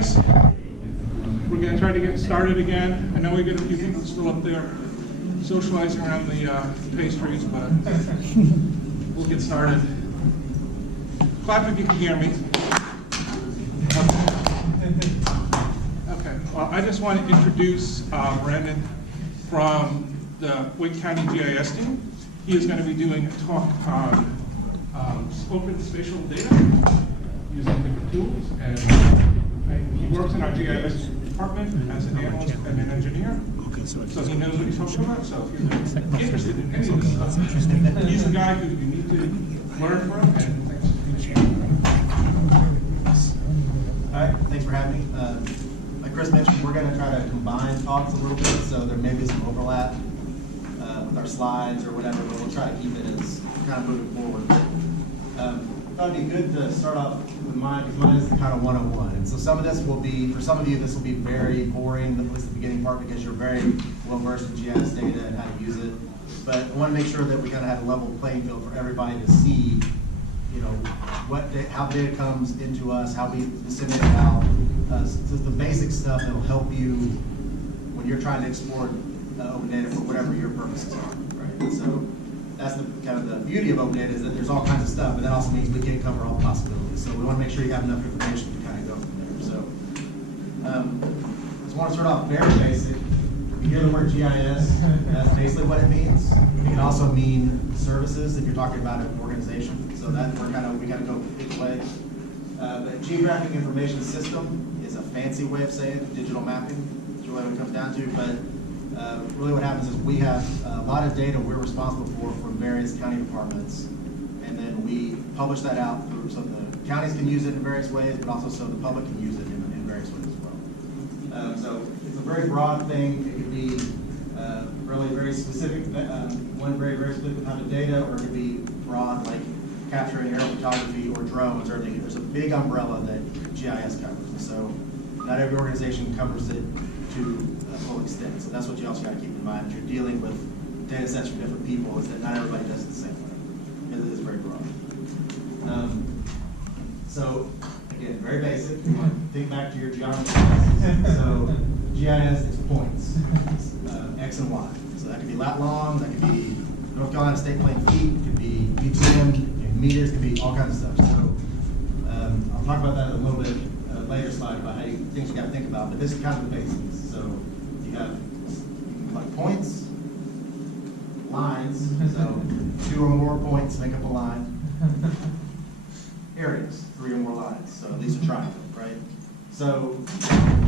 guys. We're going to try to get started again. I know we got a few people still up there socializing around the pastries, but we'll get started. Clap if you can hear me. Okay. Well, I just want to introduce Brandon from the Wake County GIS team. He is going to be doing a talk on open spatial data using different tools, and he works in our GIS department as an analyst and an engineer, so he knows what he's talking about. So if you're interested in any of this stuff, he's the guy who you need to learn from. And thanks. All right, thanks for having me. Like Chris mentioned, we're going to try to combine talks a little bit, so there may be some overlap with our slides or whatever, but we'll try to keep it as kind of moving forward. I thought it'd be good to start off with mine, because mine is the kind of 101. And so some of this will be, for some of you, this will be very boring, at least the beginning part, because you're very well versed in GIS data and how to use it. But I want to make sure that we kind of have a level playing field for everybody to see, you know, how the data comes into us, how we disseminate it out, just the basic stuff that will help you when you're trying to export open data for whatever your purposes are, right? And so that's the kind of the beauty of open data, is that there's all kinds of stuff, but that also means we can't cover all the possibilities. So we want to make sure you have enough information to kind of go from there. So I just want to start off very basic. You hear the word GIS, that's basically what it means. It can also mean services if you're talking about an organization. So that we got to go each way. But geographic information system is a fancy way of saying digital mapping. That's really what it comes down to. But really what happens is we have a lot of data we're responsible for from various county departments, and then we publish that out through, so the counties can use it in various ways, but also so the public can use it in various ways as well. So it's a very broad thing. It could be really very specific, one very specific kind of data, or it could be broad, like capturing aerial photography or drones or anything. There's a big umbrella that GIS covers. So not every organization covers it to a full extent. So that's what you also got to keep in mind as you're dealing with data sets from different people, is that not everybody does it the same way. It is very broad. So again, very basic. You want to think back to your geography classes. So GIS is points, X and Y. So that could be lat long, that could be North Carolina state plane feet, it could be UTM, meters, could be all kinds of stuff. So I'll talk about that in a little bit later slide about how things you got to think about, but this is kind of the basics. So you have like points, lines, so 2 or more points make up a line. Areas, 3 or more lines, so at least a triangle, right? So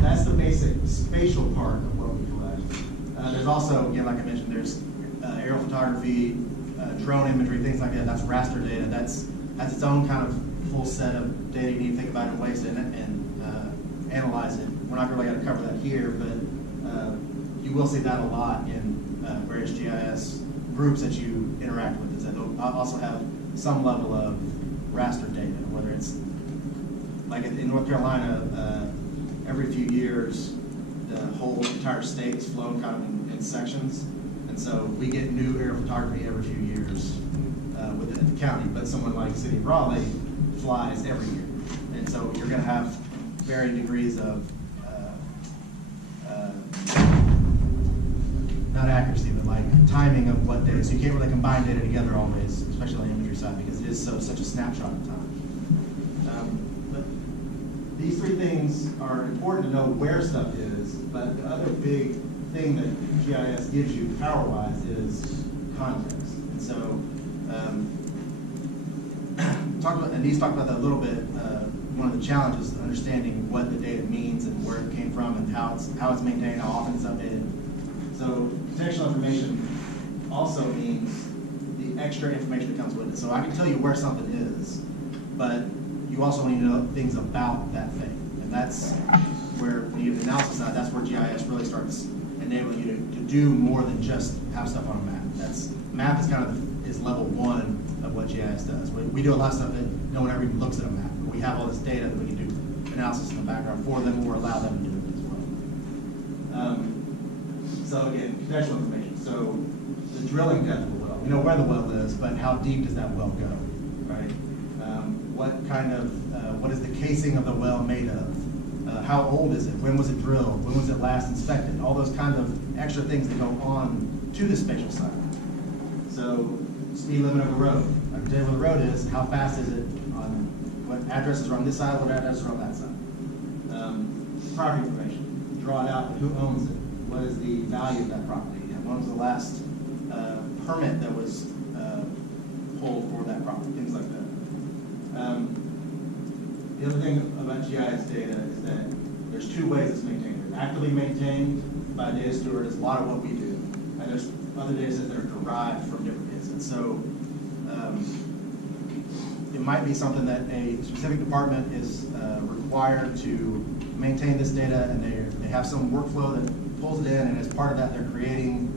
that's the basic spatial part of what we collect. There's also, again, like I mentioned, there's aerial photography, drone imagery, things like that. That's raster data. That's its own kind of full set of data you need to think about in ways to analyze it. We're not really going to cover that here, but you will see that a lot in various GIS groups that you interact with. Is that they'll also have some level of raster data, whether it's like in North Carolina, every few years, the whole entire state is flown kind of in sections. And so we get new aerial photography every few years within the county, but someone like the city of Raleigh flies every year. And so you're going to have varying degrees of, not accuracy, but like timing of what data. So you can't really combine data together always, especially on the imagery side, because it is such a snapshot in time. But these 3 things are important to know where stuff is, but the other big thing that GIS gives you power-wise is context. And so, Anise talked about that a little bit. One of the challenges is understanding what the data means and where it came from and how it's maintained, how often it's updated. So contextual information also means the extra information that comes with it. So I can tell you where something is, but you also need to know things about that thing. And that's where, when you do the analysis side, that's where GIS really starts enabling you to do more than just have stuff on a map. Map is kind of is level 1 of what GIS does. We do a lot of stuff that no one ever even looks at a map. We have all this data that we can do analysis in the background for them, or allow them to do it as well. So again, contextual information. So the drilling depth of the well. We know where the well is, but how deep does that well go, right? What is the casing of the well made of? How old is it? When was it drilled? When was it last inspected? All those kind of extra things that go on to the spatial site. So, speed limit of a road. I can tell you where the road is, how fast is it, on what addresses are on this side, what addresses are on that side. Property information, draw it out, who owns it, what is the value of that property, and when was the last permit that was pulled for that property, things like that. The other thing about GIS data is that there's two ways it's maintained. It's actively maintained by a data steward, is a lot of what we do, and there's other data sets that are derived from different data sets. So it might be something that a specific department is required to maintain this data, and they have some workflow that pulls it in, and as part of that they're creating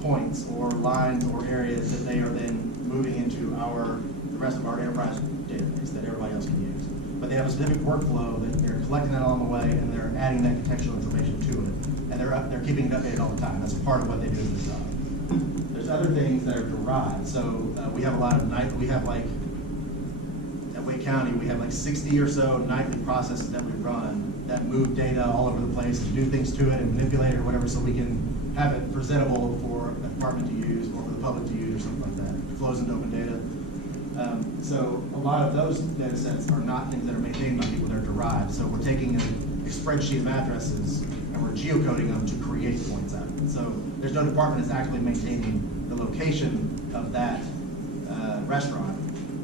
points or lines or areas that they are then moving into the rest of our enterprise database that everybody else can use. But they have a specific workflow that they're collecting that along the way, and they're adding that contextual information to it, and they're keeping it updated all the time. That's part of what they do in the job. There's other things that are derived. So we have a lot of we have like at Wake County, we have like 60 or so nightly processes that we run that move data all over the place and do things to it and manipulate it or whatever, so we can have it presentable for a department to use or for the public to use or something like that. It flows into open data. So a lot of those data sets are not things that are maintained by people, they're derived. So we're taking a spreadsheet of addresses and we're geocoding them to create points out of it. So there's no department that's actually maintaining the location of that restaurant,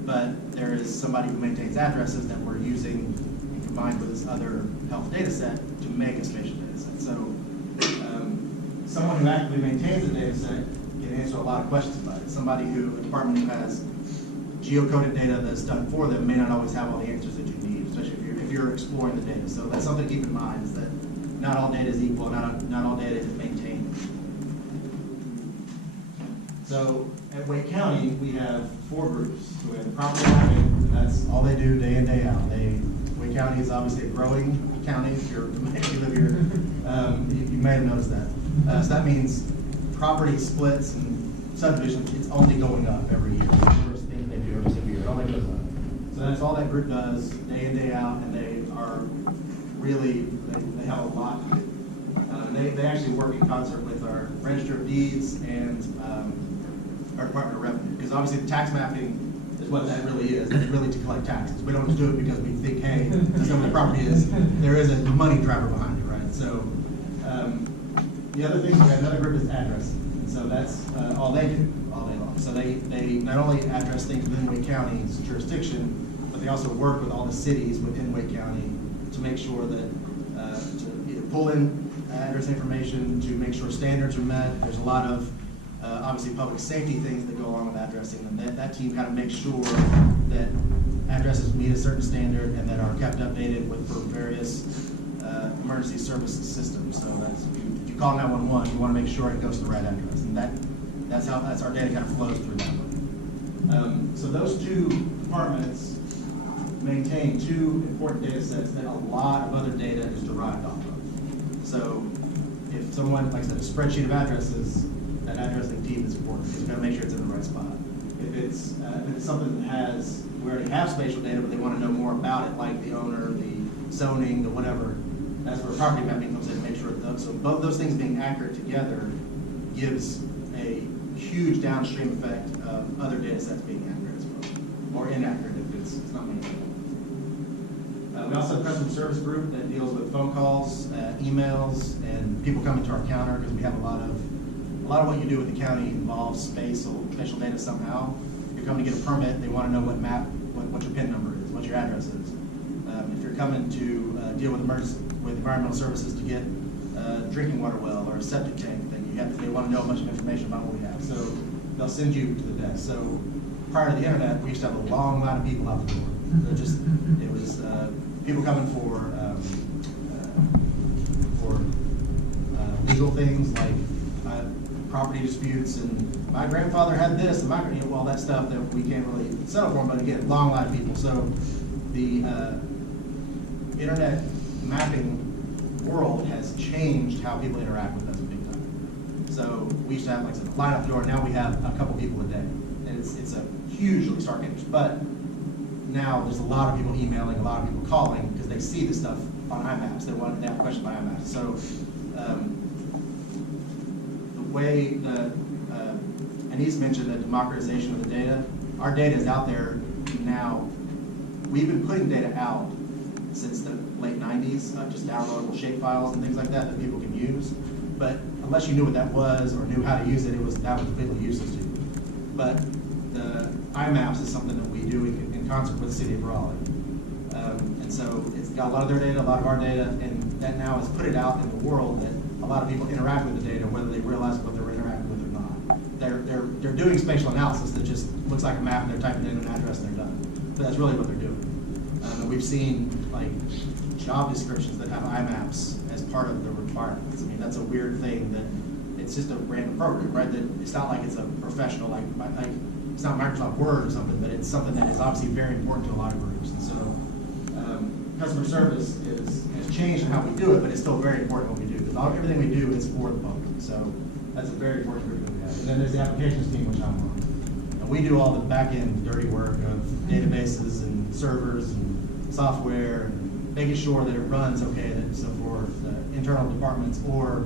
but there is somebody who maintains addresses that we're using and combined with this other health data set to make a spatial data set. So someone who actively maintains a data set can answer a lot of questions about it. A department who has geocoded data that's done for them may not always have all the answers that you need, especially if you're exploring the data. So that's something to keep in mind, is that not all data is equal, not all data is maintained. So at Wake County, we have 4 groups. So we have property mapping, that's all they do day in, day out. Wake County is obviously a growing county. If you live here, you may have noticed that. So that means property splits and subdivisions, it's only going up every year. First thing they do every single year, it only goes up. So that's all that group does day in, day out, and they are really, they have a lot to do. They actually work in concert with our Register of Deeds and our Department of Revenue, because obviously the tax mapping is what that really is. It's really to collect taxes. We don't just do it because we think, hey, that's what the property is. There is a money driver behind it, right? So the other thing, we have another group is addressing. And so that's all they do all day long. So they not only address things within Wake County's jurisdiction, but they also work with all the cities within Wake County to make sure that to either pull in address information, to make sure standards are met. There's a lot of obviously public safety things that go along with addressing, and that team kind of makes sure that addresses meet a certain standard and that are kept updated for various emergency services systems. So if you call 911, you want to make sure it goes to the right address, and that's our data kind of flows through that way. So those 2 departments maintain 2 important data sets that a lot of other data is derived off of. So if someone, like I said, a spreadsheet of addresses, that addressing team is important because we've got to make sure it's in the right spot. If it's something that we already have spatial data, but they want to know more about it, like the owner, the zoning, the whatever, that's where property mapping comes in to make sure that so both those things being accurate together gives a huge downstream effect of other data sets being accurate as well, or inaccurate if it's not maintained. We also have a customer service group that deals with phone calls, emails, and people coming to our counter, because we have a lot of what you do with the county involves spatial data somehow. You're coming to get a permit, they want to know what your PIN number is, what your address is. If you're coming to deal with environmental services to get a drinking water well or a septic tank thing, they want to know a bunch of information about what we have. So they'll send you to the desk. So prior to the internet, we used to have a long line of people out the door. It was people coming for legal things like property disputes, and my grandfather had this, and all that stuff that we can't really settle for them, but again, long line of people. So the internet mapping world has changed how people interact with us big time. So we used to have, like I said, a line out the door, now we have a couple people a day. And it's a hugely stark interest. But now there's a lot of people emailing, a lot of people calling, because they see this stuff on IMAPs. They have questions about IMAPs. So the way Anise mentioned the democratization of the data, our data is out there now. We've been putting data out since the late 90s, just downloadable shapefiles and things like that that people can use. But unless you knew what that was or knew how to use it, that was completely useless to you. But the IMAPs is something that we do in concert with the city of Raleigh. And so it's got a lot of their data, a lot of our data, and that now has put it out in the world that a lot of people interact with the data, whether they realize what they're interacting with or not. They're doing spatial analysis that just looks like a map, and they're typing in an address and they're done. But that's really what they're doing. And we've seen like job descriptions that have IMAPs as part of the requirements. I mean, that's a weird thing that it's just a random program, right? That it's not like it's a professional, like it's not Microsoft Word or something, but it's something that is obviously very important to a lot of groups. And so customer service has changed in how we do it, but it's still very important what we do, because everything we do is for the public. So that's a very important group that we have. And then there's the applications team, which I'm on. And we do all the back-end dirty work of databases and servers and software, and making sure that it runs okay, so for the internal departments or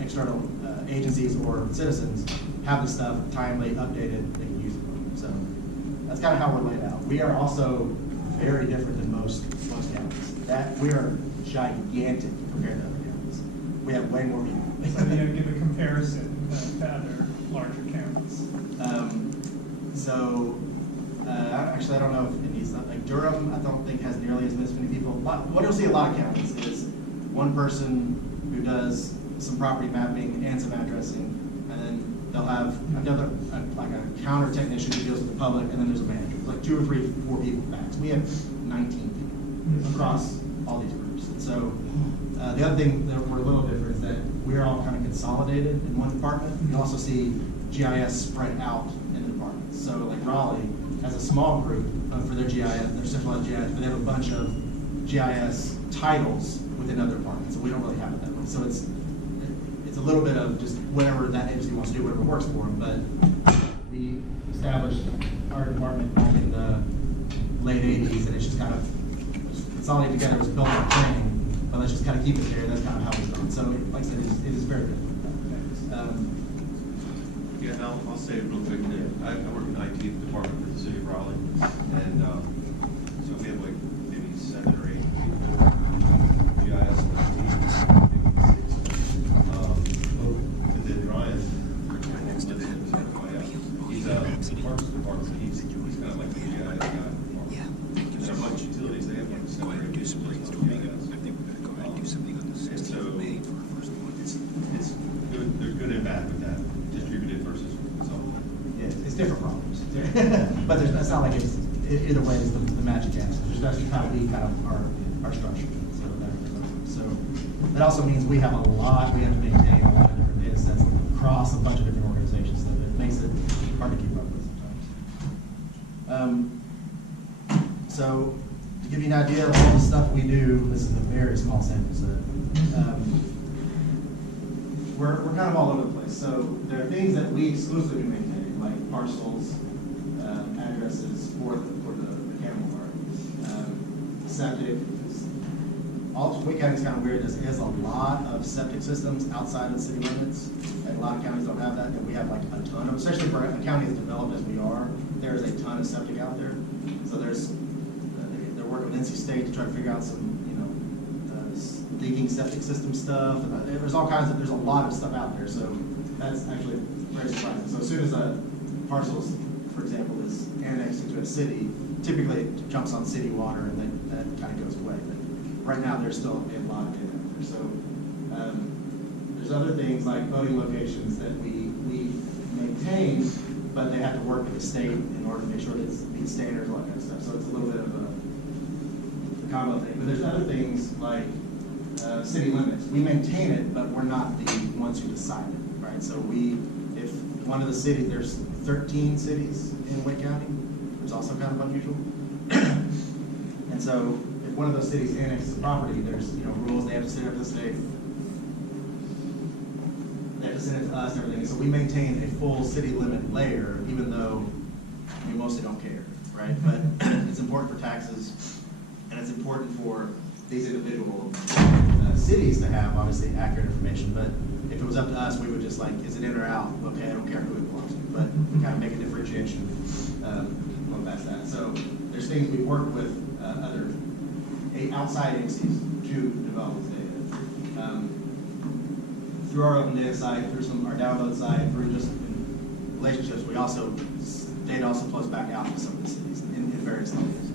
external agencies or citizens have the stuff timely, updated, they can use it. So that's kind of how we're laid out. We are also very different than most counties. We are gigantic compared to other counties. We have way more people. So give a comparison to other larger counties. Actually, I don't know if it needs that. Like Durham, I don't think has nearly as many people. What you'll see a lot of counties is one person who does some property mapping and some addressing, and then they'll have another, like a counter technician who deals with the public, and then there's a manager. It's like 2 or 3, 4 people max. We have 19 people across all these groups. And so the other thing that we're a little different is that we're all kind of consolidated in one department. You also see GIS spread out in the departments. So like Raleigh has a small group for their GIS, their centralized GIS, but they have a bunch of GIS titles within other departments, and we don't really have it that way. So it's a little bit of just whatever that agency wants to do, whatever works for them. But we established our department back in the late 80s, and it's just kind of consolidated together as built on training, but let's just kind of keep it there. That's kind of how it's done. So like I said, it is very good. Yeah, I'll say it real quick. I work in the IT department for the city of Raleigh, and so we have like maybe 7 or 8 people GIS and IT, maybe 6. And then Ryan, he's a parks department. He's kind of like the GIS guy. And there are a bunch of utilities. They have like 7 or 8 people. I think we're going to go ahead and do something on the 6th of May for our first one. It's good. There's good and bad with that. Distributed versus consolidated. Yeah, it's different problems. But it's not like it's either way is the magic answer. That's just how we kind of our structure. So that also means we have a lot. We have to maintain a lot of different data sets across a bunch of different organizations. So it makes it hard to keep up with sometimes. So to give you an idea of all the stuff we do, this is a very small sample set. We're kind of all over the place. So there are things that we exclusively maintain, like parcels, addresses for the camel park, septic. Wake County is kind of weird. There is a lot of septic systems outside of the city limits, and a lot of counties don't have that. And we have like a ton of, especially for a county as developed as we are, there is a ton of septic out there. So they're working with NC State to try to figure out some, leaking septic system stuff. And there's all kinds of, there's a lot of stuff out there. So that's actually very surprising. So as soon as a parcel, for example, is annexed into a city, typically it jumps on city water, and then that kind of goes away. But right now, there's still a lot of data out there. So there's other things like voting locations that we maintain, but they have to work with the state in order to make sure that it meets standards, all that kind of stuff. So it's a little bit of a combo thing. But there's other things like city limits. We maintain it, but we're not the ones who decide it, right? So if one of the cities, there's 13 cities in Wake County, which is also kind of unusual. And so if one of those cities annexes the property, there's rules they have to send it to the state. They have to send it to us and everything. So we maintain a full city limit layer, even though we mostly don't care, right? But it's important for taxes, and it's important for these individual cities to have obviously accurate information. But if it was up to us, we would just like, is it in or out? Okay, I don't care who it belongs to, but we kind of make a differentiation going past that. So there's things we work with other outside agencies to develop this data. Through our open data site, through our download site, through just relationships, data also flows back out to some of the cities in various levels.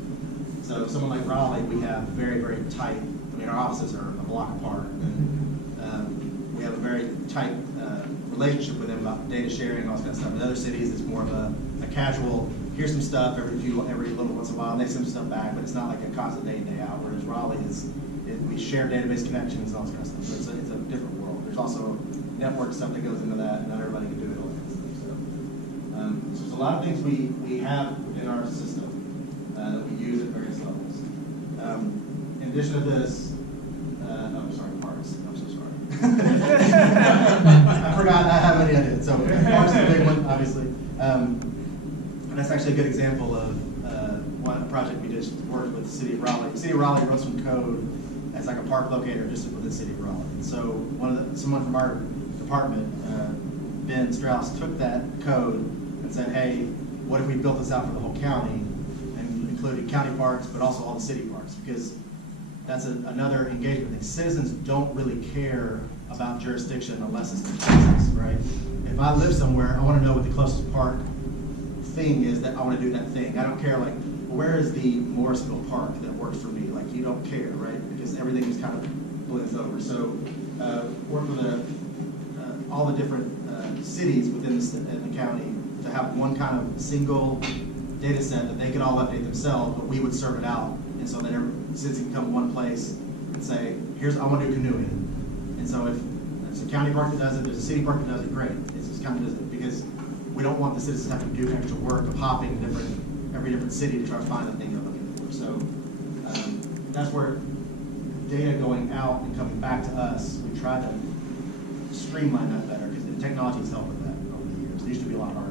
So someone like Raleigh, we have very, very tight, I mean, our offices are a block apart, and we have a very tight relationship with them about data sharing and all this kind of stuff. In other cities, it's more of a casual, here's some stuff every little once in a while, and they send some stuff back, but it's not like a constant day in, day out, whereas Raleigh we share database connections and all this kind of stuff. So it's a different world. There's also network stuff that goes into that, and not everybody can do it all that kind of stuff. So there's a lot of things we have within our system that we use at various levels. In addition to this, parks. I'm so sorry. I forgot I have any idea. So parks is a big one, obviously. And that's actually a good example of one project we just worked with the City of Raleigh. The City of Raleigh wrote some code as like a park locator just within the City of Raleigh. And so someone from our department, Ben Strauss, took that code and said, hey, what if we built this out for the whole county and included county parks, but also all the city parks? Because that's another engagement thing. Citizens don't really care about jurisdiction unless it's in Texas, right? If I live somewhere, I want to know what the closest park thing is that I want to do that thing. I don't care, like, where is the Morrisville Park that works for me? Like, you don't care, right? Because everything is kind of blends over. So work with all the different cities within the county to have one kind of single data set that they can all update themselves, but we would serve it out. And so that citizens can come to one place and say, I want to do canoeing. And so if there's a county park that does it, there's a city park that does it, great. It's just kind of does it because we don't want the citizens to have to do extra work of hopping every different city to try to find the thing they're looking for. So that's where data going out and coming back to us, we try to streamline that better because the technology has helped with that over the years. It used to be a lot harder.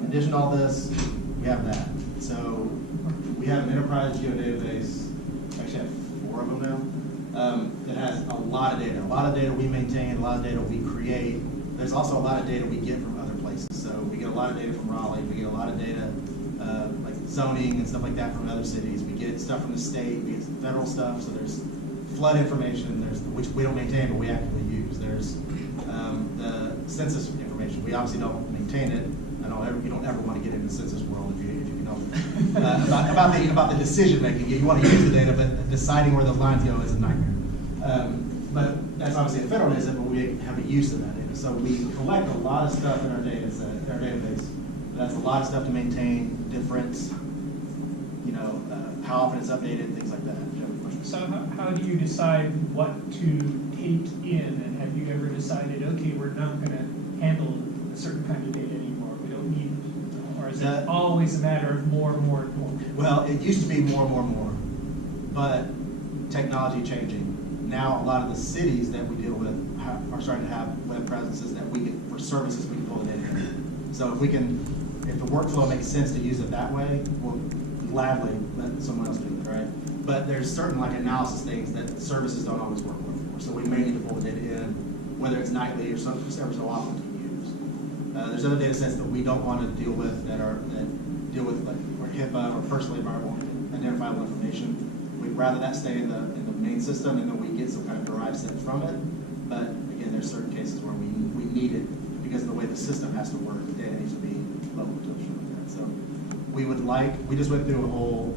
In addition to all this, we have that. So we have an enterprise geodatabase, actually have 4 of them now, that has a lot of data. A lot of data we maintain, a lot of data we create. There's also a lot of data we get from other places. So we get a lot of data from Raleigh. We get a lot of data like zoning and stuff like that from other cities. We get stuff from the state. We get federal stuff. So there's flood information, which we don't maintain, but we actively use. There's the census information. We obviously don't maintain it. You don't ever want to get into the census world if you don't. About the decision making. You want to use the data, but deciding where those lines go is a nightmare. But that's obviously a federal data set, but we have a use of that data. So we collect a lot of stuff in our database. That's a lot of stuff to maintain, different, how often it's updated, things like that. So how do you decide what to take in? And have you ever decided, okay, we're not going to handle a certain kind of data anymore? We don't need, or is it always a matter of more and more and more? Well, it used to be more and more and more, but technology changing. Now a lot of the cities that we deal with are starting to have web presences that we can, for services, we can pull it in. So if the workflow makes sense to use it that way, we'll gladly let someone else do it, right? But there's certain analysis things that services don't always work well for. So we may need to pull the data in, whether it's nightly or every so often to use. There's other data sets that we don't want to deal with that deal with or HIPAA or personally identifiable information. We'd rather that stay in the main system, and then we get some kind of derived set from it. But again, there's certain cases where we need it because of the way the system has to work. The data needs to be local to us like that. So we just went through a whole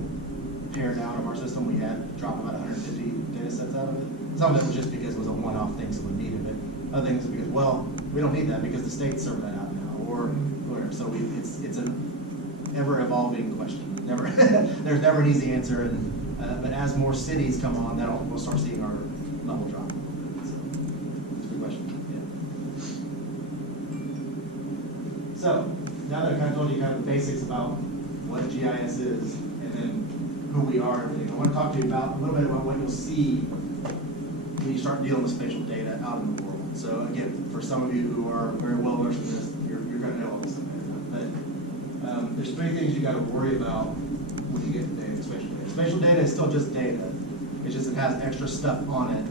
tear down of our system. We had dropped about 150 data sets out of it. Some of it was just because it was a one-off thing, so we needed it. Other things are because, well, we don't need that because the state's serving that out now, or whatever. So it's an ever-evolving question. There's never an easy answer, but as more cities come on, we'll start seeing our level drop. So it's a good question. Yeah. So now that I kind of told you kind of the basics about what GIS is, and then who we are, and everything, I want to talk to you about a little bit about what you'll see when you start dealing with spatial data out in the world. So again, for some of you who are very well versed in this, you're going to know all this stuff. But there's 3 things you got to worry about when you get the data. basic spatial data. Spatial data is still just data. It's just it has extra stuff on it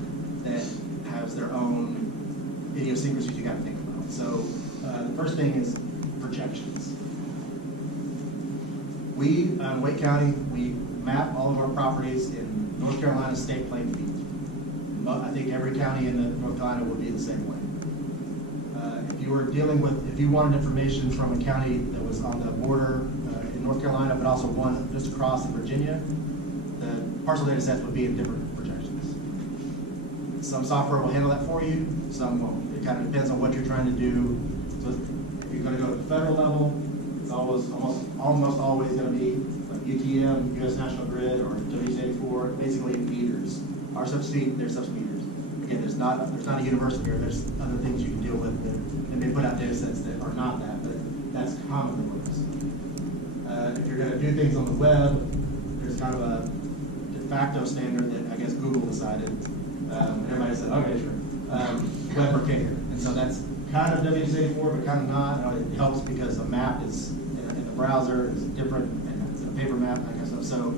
that has their own idiosyncrasies you got to think about. So the first thing is projections. We, Wake County, we map all of our properties in North Carolina state plane feet. I think every county in North Carolina would be the same way. If you were dealing with, if you wanted information from a county that was on the border in North Carolina, but also one just across in Virginia, the parcel data sets would be in different projections. Some software will handle that for you, some won't. It kind of depends on what you're trying to do. So if you're going to go to the federal level, it's almost always going to be like UTM, U.S. National Grid, or WS84, basically in meters. Our stuff's feet, their stuff's meters. Again, there's not a universal here. There's other things you can deal with, and they put out data sets that are not that, but that's commonly what it is. If you're going to do things on the web, there's kind of a de facto standard that I guess Google decided. Everybody said, okay, sure. Web Mercator. And so that's kind of WS84, but kind of not. It helps because a map is in the browser is different, and it's a paper map, that kind of stuff. So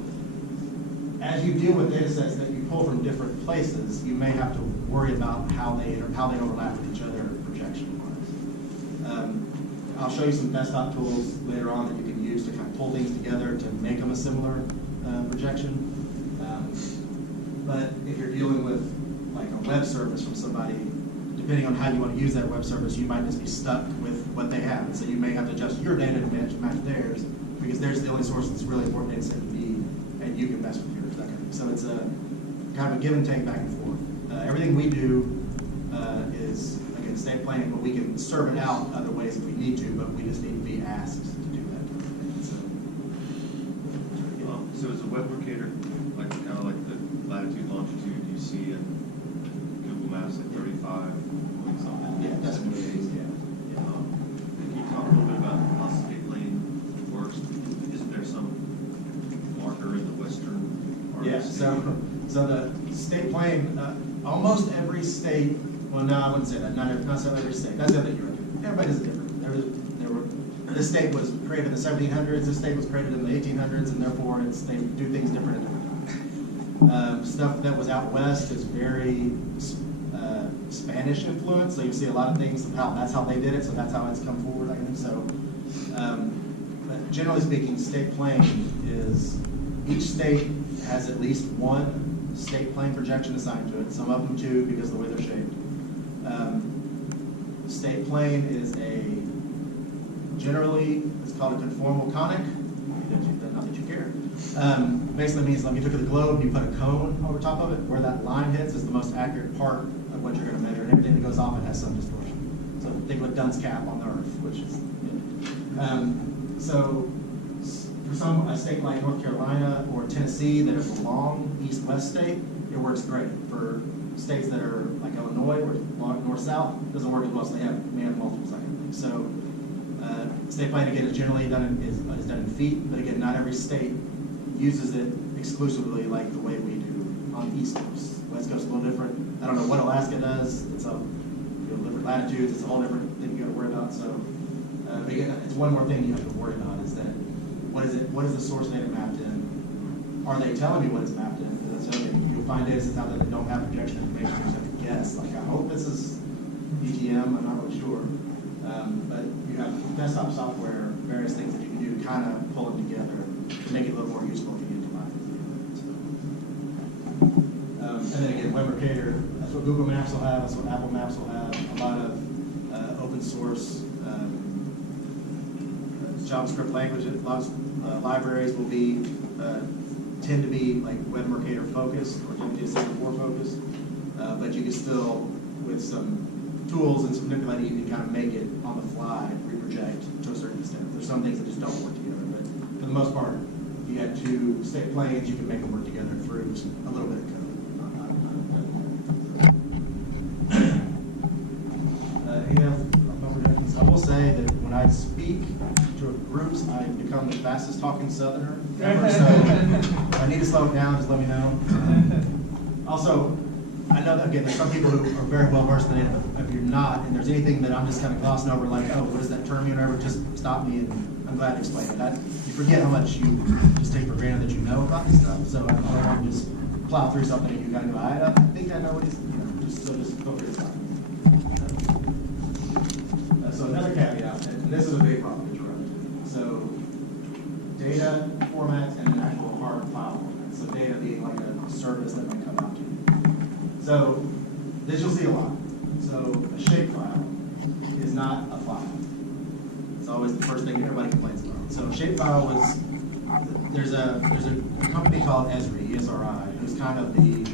as you deal with data sets that you pull from different places, you may have to worry about how they overlap with each other projection-wise. I'll show you some desktop tools later on that you can use to kind of pull things together to make them a similar projection. But if you're dealing with like a web service from somebody, depending on how you want to use that web service, you might just be stuck with what they have. And so you may have to adjust your data to match theirs, because theirs is the only source that's really important data set to be, and you can mess with yours, that kind of thing. So it's a kind of a give and take back and forth. Everything we do is, again, state planning, but we can serve it out other ways if we need to, but we just need to be asked to do that. So is a web locator like kind of like the latitude, longitude you see in Google Maps, like 35 point something? Yeah, that's what it is, yeah. Can you talk a little bit about how state plane works? Isn't there some marker in the western part Yeah, of the state? so the state plane, almost every state, well, no, I wouldn't say that, not every state. That's the other thing you're doing. Everybody does it different. This state was created in the 1700s, this state was created in the 1800s, and therefore they do things different at different times. Stuff that was out west is very Spanish influenced, so you see a lot of things, that's how they did it, so that's how it's come forward, I think. So, but generally speaking, state plane is, each state has at least one state plane projection assigned to it, some of them two because of the way they're shaped. State plane is generally, it's called a conformal conic, not that you care. Basically means, like, you look at the globe and you put a cone over top of it, where that line hits is the most accurate part of what you're going to measure, and everything that goes off it has some distortion. So think of a dunce cap on the Earth, which is, so for a state like North Carolina or Tennessee that is a long east-west state, it works great. For states that are like Illinois, where it's north-south, it doesn't work as well, so they may have multiples, that kind of thing. So state plane, again, is generally done in feet, but again, not every state uses it exclusively like the way we do on the East Coast. West Coast is a little different. I don't know what Alaska does. It's different latitudes. It's a whole different thing you got to worry about. So, but again, it's one more thing you have to worry about is that what is the source data mapped in? Are they telling me what it's mapped in? Because that's the other thing. You'll find data sets out there that don't have projection information. You just have to guess. Like, I hope this is ETM. I'm not really sure. But you have desktop software, various things that you can do to kind of pull them together to make it a little more useful if you get to life. And then again, Web Mercator, that's what Google Maps will have, that's what Apple Maps will have. A lot of open source JavaScript languages, a lot of libraries will tend to be like Web Mercator focused or WS64 focused, but you can still, with some tools and some manipulating, you can kind of make it on the fly, reproject to a certain extent. There's some things that just don't work together, but for the most part, you got two state planes, you can make them work together through a little bit of code. I will say that when I speak to groups, I become the fastest talking Southerner ever, so if I need to slow it down, just let me know. Also, I know that, again, there's some people who are very well versed in it, but if you're not, and there's anything that I'm just kind of glossing over, like, oh, what does that term mean, or whatever, just stop me, and I'm glad to explain it. You forget how much you just take for granted that you know about this stuff, so I don't want to just plow through something and you kind of go, I don't think I know what he's, just feel free to stop. So another caveat, and this is a big problem that you run into. So data formats and an actual hard file format. So data being like a service that might come out to you. So this you'll see a lot. So a shapefile is not a file. It's always the first thing everybody complains about. So shapefile was, there's a company called Esri, ESRI, who's kind of the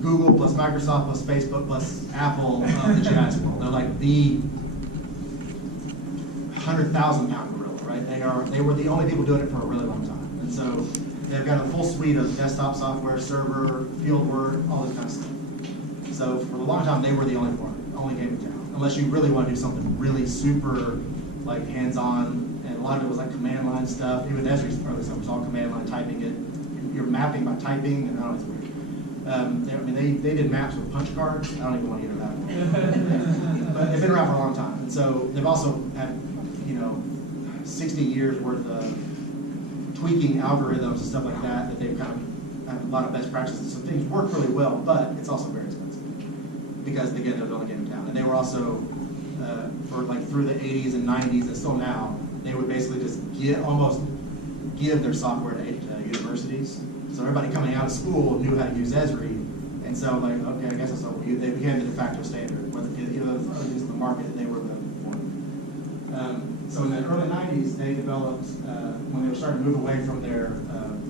Google plus Microsoft plus Facebook plus Apple of the GIS world. They're like the 100,000-pound gorilla, right? They were the only people doing it for a really long time. And so they've got a full suite of desktop software, server, field work, all this kind of stuff. So for a long time, they were the only game in town. Unless you really want to do something really super like hands-on, and a lot of it was like command line stuff. Even Esri's early stuff was all command line, typing it. You're mapping by typing, and I don't know, it's weird. They did maps with punch cards. I don't even want to get into that one. But they've been around for a long time. And so they've also had, 60 years worth of tweaking algorithms and stuff like that they've kind of have a lot of best practices. So things work really well, but it's also very expensive. Because again, they're the only game in town. And they were also, for like through the 80s and 90s and still now, they would basically just almost give their software to universities. So everybody coming out of school knew how to use Esri, and so like, okay, I guess that's what they became the de facto standard. Whether other things in the market, they were the one. So in the early 90s, they developed, when they were starting to move away from their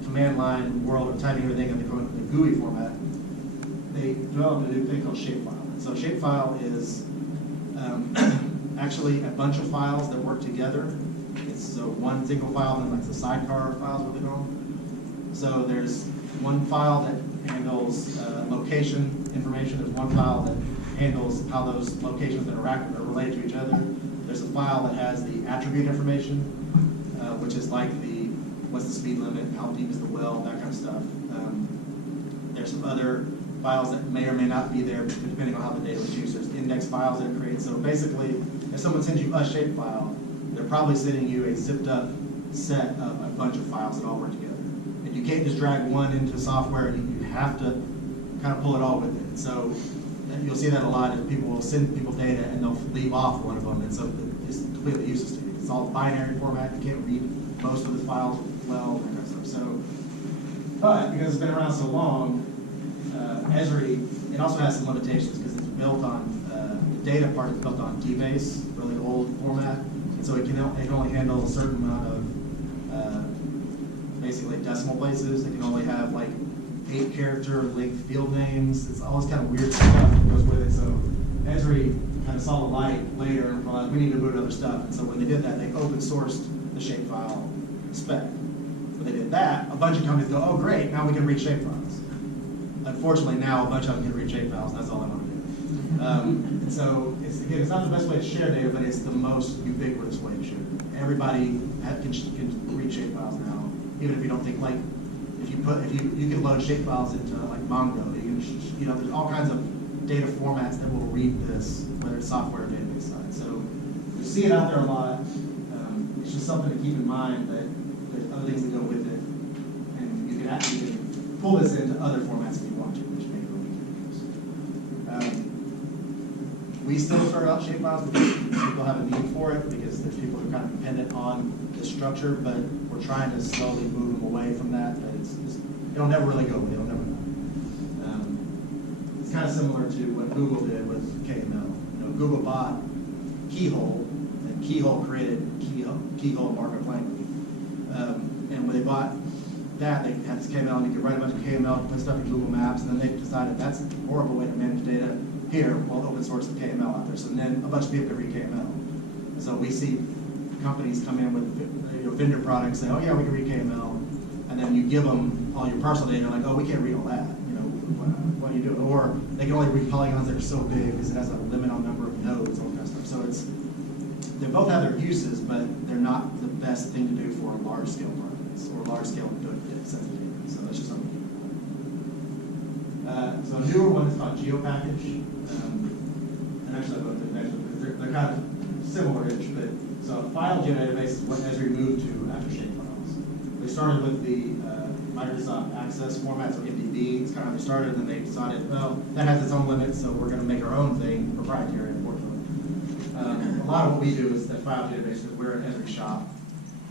command line world of typing everything in the GUI format, they developed a new thing called Shapefile. So Shapefile is actually a bunch of files that work together. It's so one single file, and like the sidecar files, what they call them. So there's one file that handles location information. There's one file that handles how those locations interact or relate to each other. There's a file that has the attribute information, which is like what's the speed limit, how deep is the well, that kind of stuff. There's some other files that may or may not be there depending on how the data was used. There's index files that it creates. So basically, if someone sends you a shapefile, they're probably sending you a zipped up set of a bunch of files that all work together. And you can't just drag one into software, and you have to kind of pull it all with it. So you'll see that a lot, is people will send people data and they'll leave off one of them, and so it's completely useless to you. It's all binary format. You can't read most of the files well, that kind of stuff. So, but because it's been around so long, Esri, it also has some limitations because it's built on, the data part is built on DBase, really old format, and so it can only handle a certain amount of basically decimal places. It can only have like 8-character linked field names. It's all this kind of weird stuff that goes with it. So Esri kind of saw the light later and realized we need to move to other stuff. And so when they did that, they open sourced the shapefile spec. When they did that, a bunch of companies go, oh great, now we can read shapefiles. Unfortunately, now a bunch of them can read shapefiles, and that's all they want to do. So it's not the best way to share data, but it's the most ubiquitous way to share data. Everybody can read shapefiles now, even if you don't think like, you can load shapefiles into like Mongo. You can, there's all kinds of data formats that will read this, whether it's software or database side. So you see it out there a lot. It's just something to keep in mind that there's other things that go with it, and you can actually pull this into other formats if you want to, which may go into use. We still start out shapefiles because people have a need for it, because there's people who are kind of dependent on the structure, but we're trying to slowly move them away from that. But it'll never really go away. It'll never go. It's kind of similar to what Google did with KML. Google bought Keyhole, and Keyhole created Keyhole markup language. And when they bought that, they had this KML, and you could write a bunch of KML, put stuff in Google Maps, and then they decided that's a horrible way to manage data. Here, we'll open source the KML out there. So then a bunch of people can read KML. And so we see companies come in with vendor products, say, oh yeah, we can read KML, and then you give them all your parcel data, like, oh, we can't read all that. What do you do? Or they can only read polygons that are so big because it has a limit on number of nodes, all that kind of stuff. So they both have their uses, but they're not the best thing to do for large scale projects or large scale sensitive data. So that's just something. So a newer one is called Geopackage. And actually I'll go to the next one because they're kind of similar-ish, but so a file geodatabase is what Esri moved to after Shapefiles. They started with the Microsoft Access format, so MDB. It's kind of how they started, and then they decided, well, that has its own limits, so we're going to make our own thing, proprietary, unfortunately. A lot of what we do is that file geodatabase, because we're an Esri shop,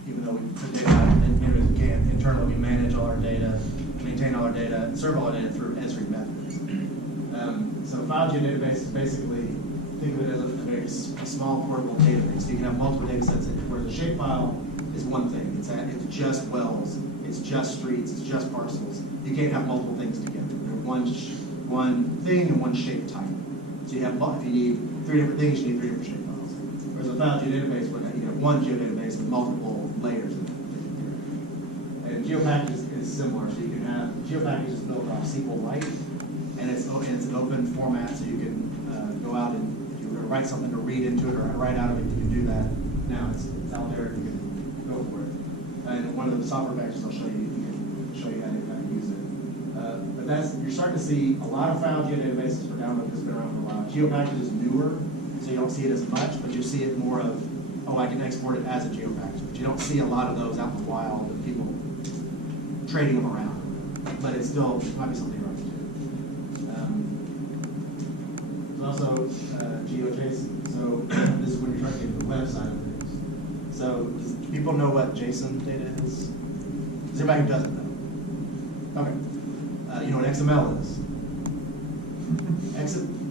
even though we put data out as we can. Internally, we manage all our data, maintain all our data, and serve all our data through Esri methods. So file geodatabase is basically, think of it as a small portable database. You can have multiple data sets in it, whereas a shapefile is one thing. It's just wells, it's just streets, it's just parcels. You can't have multiple things together. They're one thing and one shape type. So you have, if you need 3 different things, you need 3 different shapefiles. Whereas a file geodatabase would have, one geodatabase with multiple layers in it. And Geopackage is similar. So you can have, Geopackage is built off SQLite, and it's an open format, so you can go out and if you were to write something to read into it or write out of it, you can do that. Now it's out there, and you can go for it. And one of the software packages I'll show you, how to use it. But you're starting to see a lot of file geodatabases for download that's been around for a while. Geopackage is newer, so you don't see it as much, but you see it more of, oh, I can export it as a geopackage. But you don't see a lot of those out in the wild with people trading them around. But it still might be something you're up to. There's also GeoJSON. So this is when you're trying to get to the web side of things. So do people know what JSON data is? Is there anybody who doesn't know? Okay. You know what XML is?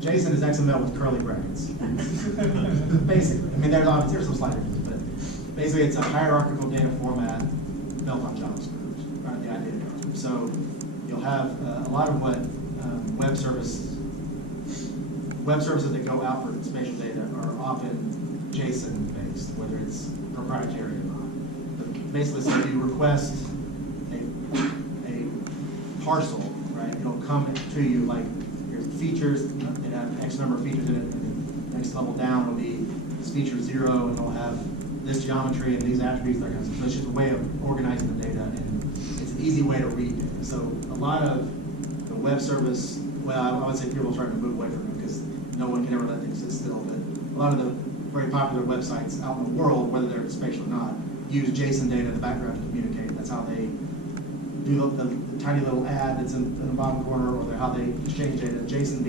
JSON is XML with curly brackets. Basically. I mean, there's some slight differences, but basically it's a hierarchical data format built on JavaScript, right? The idea of JavaScript. So you'll have a lot of what web services that go out for spatial data are often JSON based, whether it's proprietary or not. But basically, so if you request a parcel, right, it'll come to you like here's features, it have X number of features in it, and the next level down will be this feature 0, and it'll have this geometry and these attributes, that kind of stuff. So it's just a way of organizing the data, and it's an easy way to read data. So a lot of the web service, well, I would say people are starting to move away from it because no one can ever let things sit still, but a lot of the very popular websites out in the world, whether they're spatial or not, use JSON data in the background to communicate. That's how they do the tiny little ad that's in the bottom corner, or how they exchange data. JSON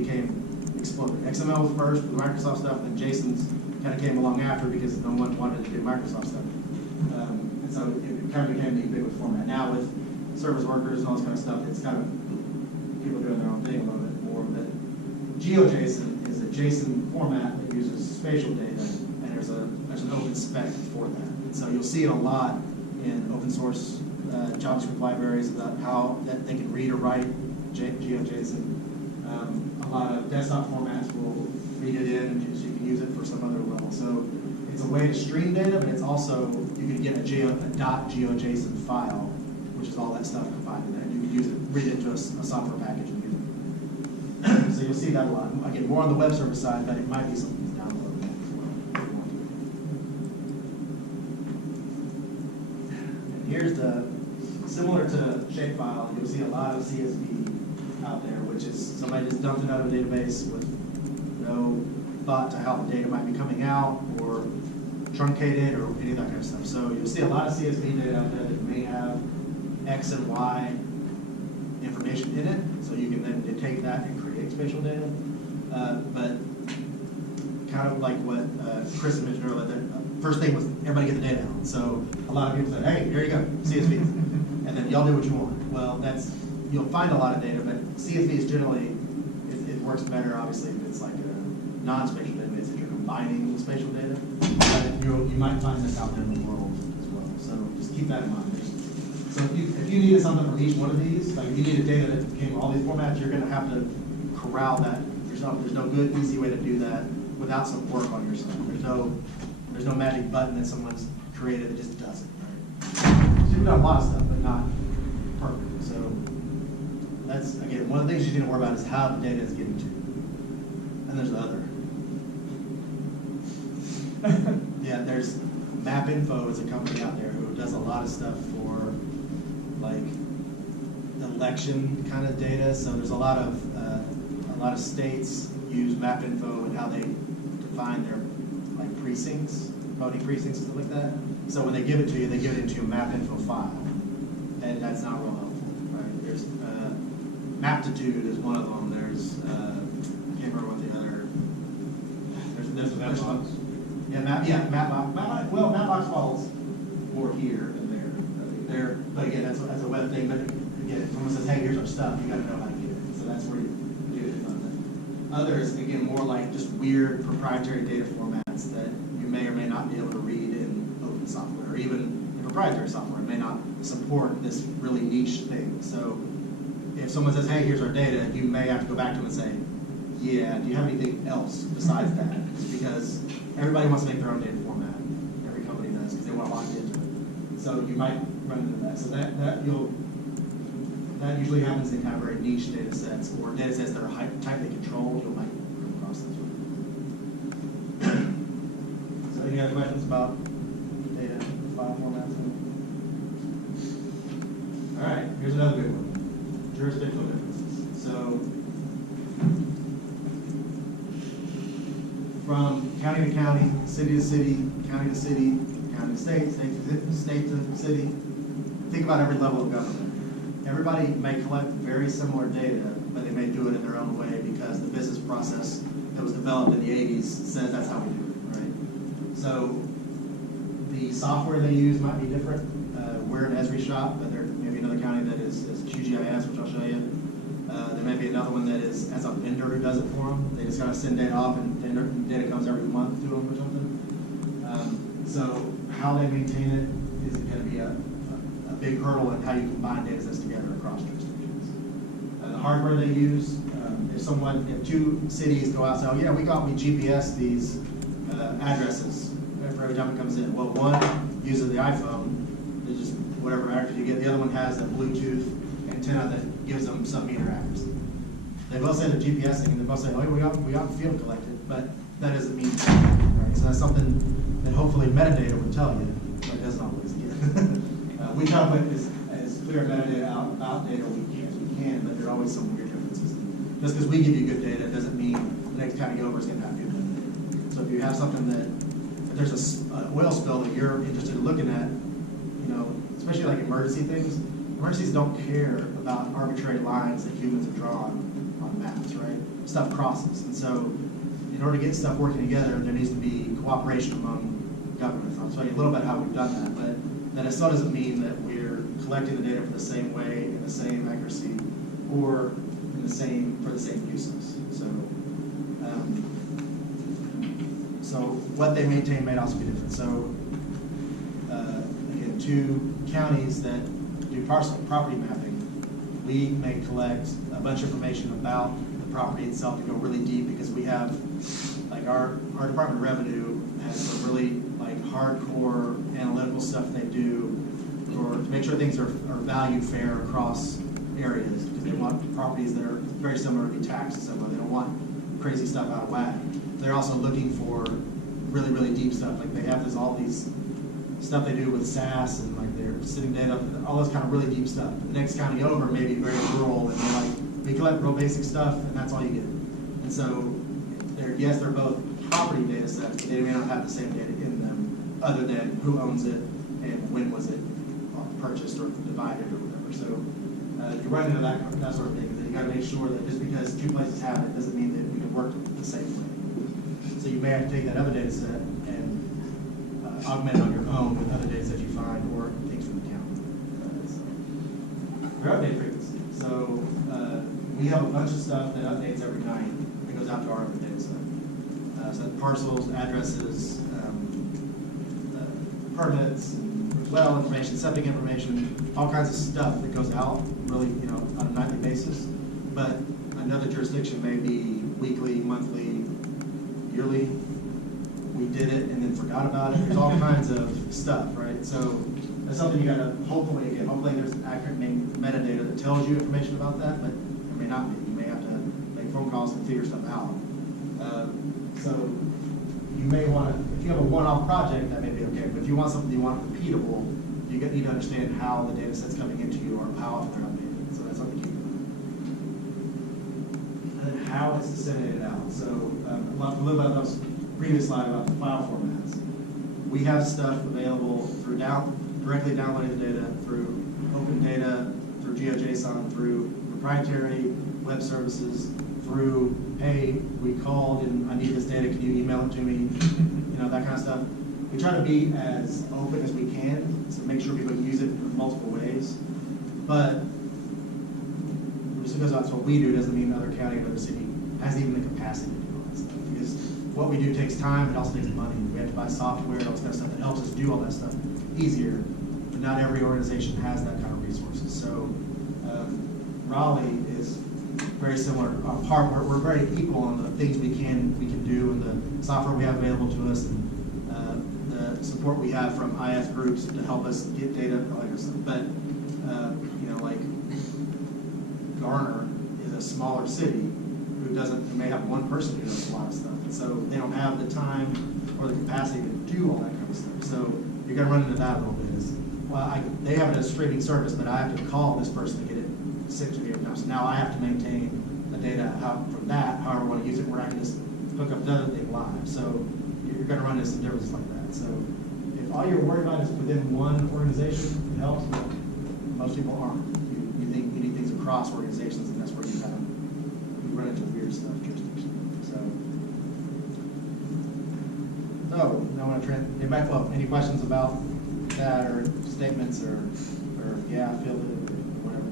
exploded. XML was first with the Microsoft stuff, and then JSON's kind of came along after because no one wanted to do Microsoft stuff. And so it kind of became the ubiquitous format. Now with service workers and all this kind of stuff, it's kind of people doing their own thing a little bit more. But GeoJSON is a JSON format that uses spatial data, and there's an open spec for that. And so you'll see it a lot in open source JavaScript libraries about how that they can read or write GeoJSON. A lot of desktop formats will read it in, and so you can use it for some other level. So it's a way to stream data, but it's also, you can get a .geojson file, which is all that stuff combined in there. You can use it, read it into a software package and use it. So you'll see that a lot. Again, more on the web service side, but it might be something to download as well. And here's similar to Shapefile, you'll see a lot of CSV out there, which is somebody just dumped it out of a database with no thought to how the data might be coming out or truncated or any of that kind of stuff. So you'll see a lot of CSV data out there that may have X and Y information in it, so you can then take that and create spatial data. But kind of like what Chris mentioned earlier, the first thing was everybody get the data out. So a lot of people said, hey, here you go, CSV. And then y'all do what you want. Well, you'll find a lot of data, but CSV is generally, it works better, obviously, if it's like a non-spatial database, if you're combining with spatial data. But you might find this out there in the world as well. So just keep that in mind. So if you needed something from each one of these, like if you needed data that came in all these formats, you're going to have to corral that yourself. There's no good, easy way to do that without some work on your side. There's no magic button that someone's created that just does it. Right? So you've done a lot of stuff, but not perfect. So that's, again, one of the things you need to worry about is how the data is getting to you. And there's the other. Yeah, there's MapInfo is a company out there who does a lot of stuff for like election kind of data. So there's a lot of lot of states use map info and how they define their like precincts, voting precincts and stuff like that. So when they give it to you, they give it into a map info file, and that's not real helpful, right? There's Maptitude is one of them. There's I can't remember what the other. There's Mapbox. Well, Mapbox falls more here than there. There, but again, that's a web thing. But again, if someone says, "Hey, here's our stuff," you got to know how to get it. So that's where you do it. Others, again, more like just weird proprietary data formats that you may or may not be able to read in open software, or even in proprietary software. It may not support this really niche thing. So if someone says, "Hey, here's our data," you may have to go back to them and say, "Yeah, do you have anything else besides that?" Because everybody wants to make their own data format. Every company does because they want to lock into it. So you might run into that. So that usually happens in kind of very niche data sets or data sets that are tightly controlled. You might come across those. So any other questions about data file formats? All right, here's another big one. Jurisdictional differences. So from county to county, city to city, county to city, county to state, state to city, think about every level of government. Everybody may collect very similar data, but they may do it in their own way because the business process that was developed in the 80s says that's how we do it, right? So the software they use might be different. We're an Esri shop, but there may be another county that is QGIS, which I'll show you. There may be another one that is as a vendor who does it for them. They just gotta send data off, and data comes every month to them or something. So how they maintain it is going to be a big hurdle in how you combine data sets together across jurisdictions. The hardware they use, if two cities go out and say, "Oh yeah, we GPS these addresses for every time it comes in." Well, one uses the iPhone, it's just whatever address you get. The other one has a Bluetooth antenna that gives them sub-meter accuracy. They both say they're GPSing, and they both say, "Oh, we got the field collected," but that doesn't mean anything, right? So that's something that hopefully metadata would tell you, but it doesn't always get. We try to put as clear metadata out about data as we can, but there are always some weird differences. Just because we give you good data doesn't mean the next county over is going to have good metadata. So if you have something if there's an oil spill that you're interested in looking at, especially like emergency things, emergencies don't care about arbitrary lines that humans have drawn on maps, right? Stuff crosses. And so in order to get stuff working together, there needs to be cooperation among governments. I'll tell you a little bit how we've done that, but that still doesn't mean that we're collecting the data for the same way, in the same accuracy, or for the same uses. So what they maintain may also be different. So again, two counties that do property mapping, we may collect a bunch of information about the property itself to go really deep because we have, like our Department of Revenue has some really hardcore analytical stuff they do to make sure things are value fair across areas because they want properties that are very similar to be taxed similar. They don't want crazy stuff out of whack. They're also looking for really, really deep stuff. Like they have all these stuff they do with SAS and they're sitting data, all this kind of really deep stuff. The next county over may be very rural and they're we collect real basic stuff and that's all you get. And so they're both property data sets, but they may not have the same data in them other than who owns it and when was it purchased or divided or whatever. So you run into that sort of thing. That you got to make sure that just because two places have it doesn't mean that we can work the same way. So you may have to take that other data set and augment it on your own with other data sets you find or things from the county. Our update frequency. So we have a bunch of stuff that updates every night that goes out to our other data set. So parcels, addresses, permits, well information, septic information, all kinds of stuff that goes out really, on a nightly basis. But another jurisdiction may be weekly, monthly, yearly. We did it and then forgot about it. There's all kinds of stuff, right? So that's something you gotta hopefully there's accurate metadata that tells you information about that, but there may not be. You may have to make phone calls and figure stuff out. So you may want to, if you have a one-off project, that may be okay. But if you want something you want repeatable, you need to understand how the data set's coming into you or how often they're updated. So that's something to keep in mind. And then how it's disseminated out. So a little bit about the previous slide about the file formats. We have stuff available through directly downloading the data, through open data, through GeoJSON, through proprietary web services, through, hey, we called and I need this data, can you email it to me? You know, that kind of stuff. We try to be as open as we can to make sure people can use it in multiple ways. But just because that's what we do doesn't mean another county or other city has even the capacity to do all that stuff. Because what we do takes time, it also takes money. We have to buy software and all this kind of stuff that helps us do all that stuff easier. But not every organization has that kind of resources. So Raleigh is very similar. We're very equal on the things we can do and the software we have available to us and the support we have from IF groups to help us get data and all that kind of stuff. But you know, like Garner is a smaller city who may have one person who knows a lot of stuff. And so they don't have the time or the capacity to do all that kind of stuff. So you're going to run into that a little bit. They have it as a streaming service, but I have to call this person to get it sent to me every time. So now I have to maintain the data from that, however I want to use it, where I can just hook up the other thing live. So you're going to run into some differences like that. So if all you're worried about is within one organization, it helps, but most people aren't. You need things across organizations, and that's where you run into weird stuff, jurisdiction. So now I want to get back up. Any questions about that, or statements, or yeah, I feel it, or whatever.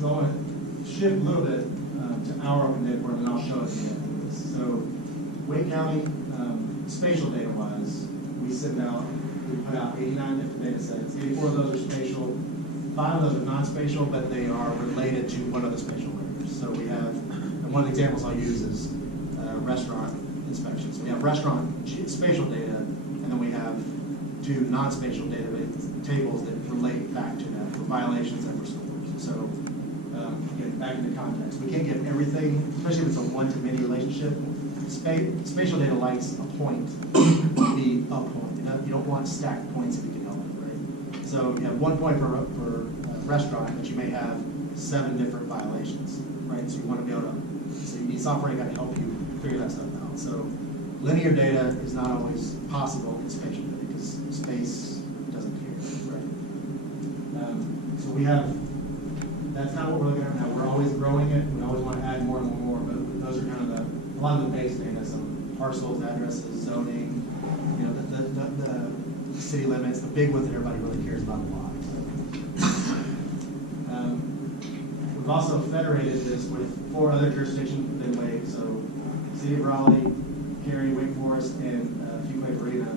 So I want to shift a little bit to our open data port, and then I'll show it to you. So Wake County, spatial data-wise, we put out 89 different data sets. 84 of those are spatial. 5 of those are non-spatial, but they are related to one of the spatial layers. So we have, and one of the examples I'll use is restaurant inspections. We have restaurant spatial data, and then we have 2 non-spatial tables that relate back to that for violations and for scores. So again, back into context. We can't get everything, especially if it's a one-to-many relationship. Spatial data likes a point to be a point. You don't want stacked points if you can help it, right? So you have 1 point per restaurant, but you may have 7 different violations, right? So you want to be able to, so you need software to help you figure that stuff out. So linear data is not always possible in spatial data because space doesn't care, right? So we have, that's not what we're looking at now. We're always growing it. We always want to add more and more, but those are kind of a lot of the base data, some parcels, addresses, zoning, you know, the city limits, the big ones that everybody really cares about a lot. We've also federated this with 4 other jurisdictions within Wake, so City of Raleigh, Cary, Wake Forest, and Fuquay Marina.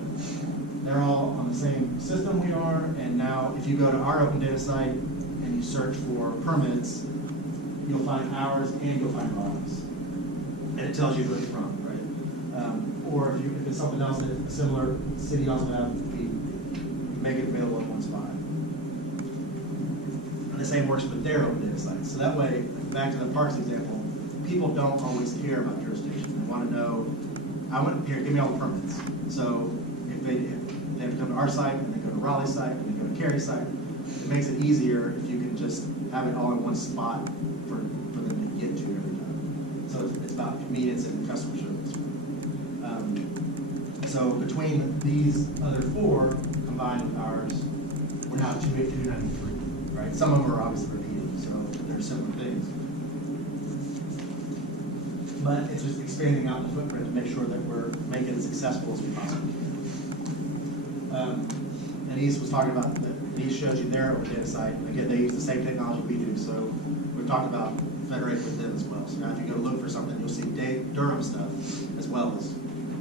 They're all on the same system we are, and now if you go to our open data site and you search for permits, you'll find ours and you'll find Raleigh's. And it tells you who it's from, right? Or if it's something else that a similar city also have, we make it available in one spot. And the same works with their open data sites. So that way, back to the parks example, people don't always care about jurisdiction. They want to know, here, give me all the permits. So if they have to come to our site, and they go to Raleigh's site, and they go to Cary's site, it makes it easier if you can just have it all in one spot for them to get to every time. So it's about convenience and customer service. So between these other 4 combined with ours, we're now 293, right? Some of them are obviously repeating, so they're similar things. But it's just expanding out the footprint to make sure that we're making it as accessible as we possibly can. And East was talking about, East shows you their open data site. Again, they use the same technology we do, so we've talked about federating with them as well. So now if you go look for something, you'll see Durham stuff as well as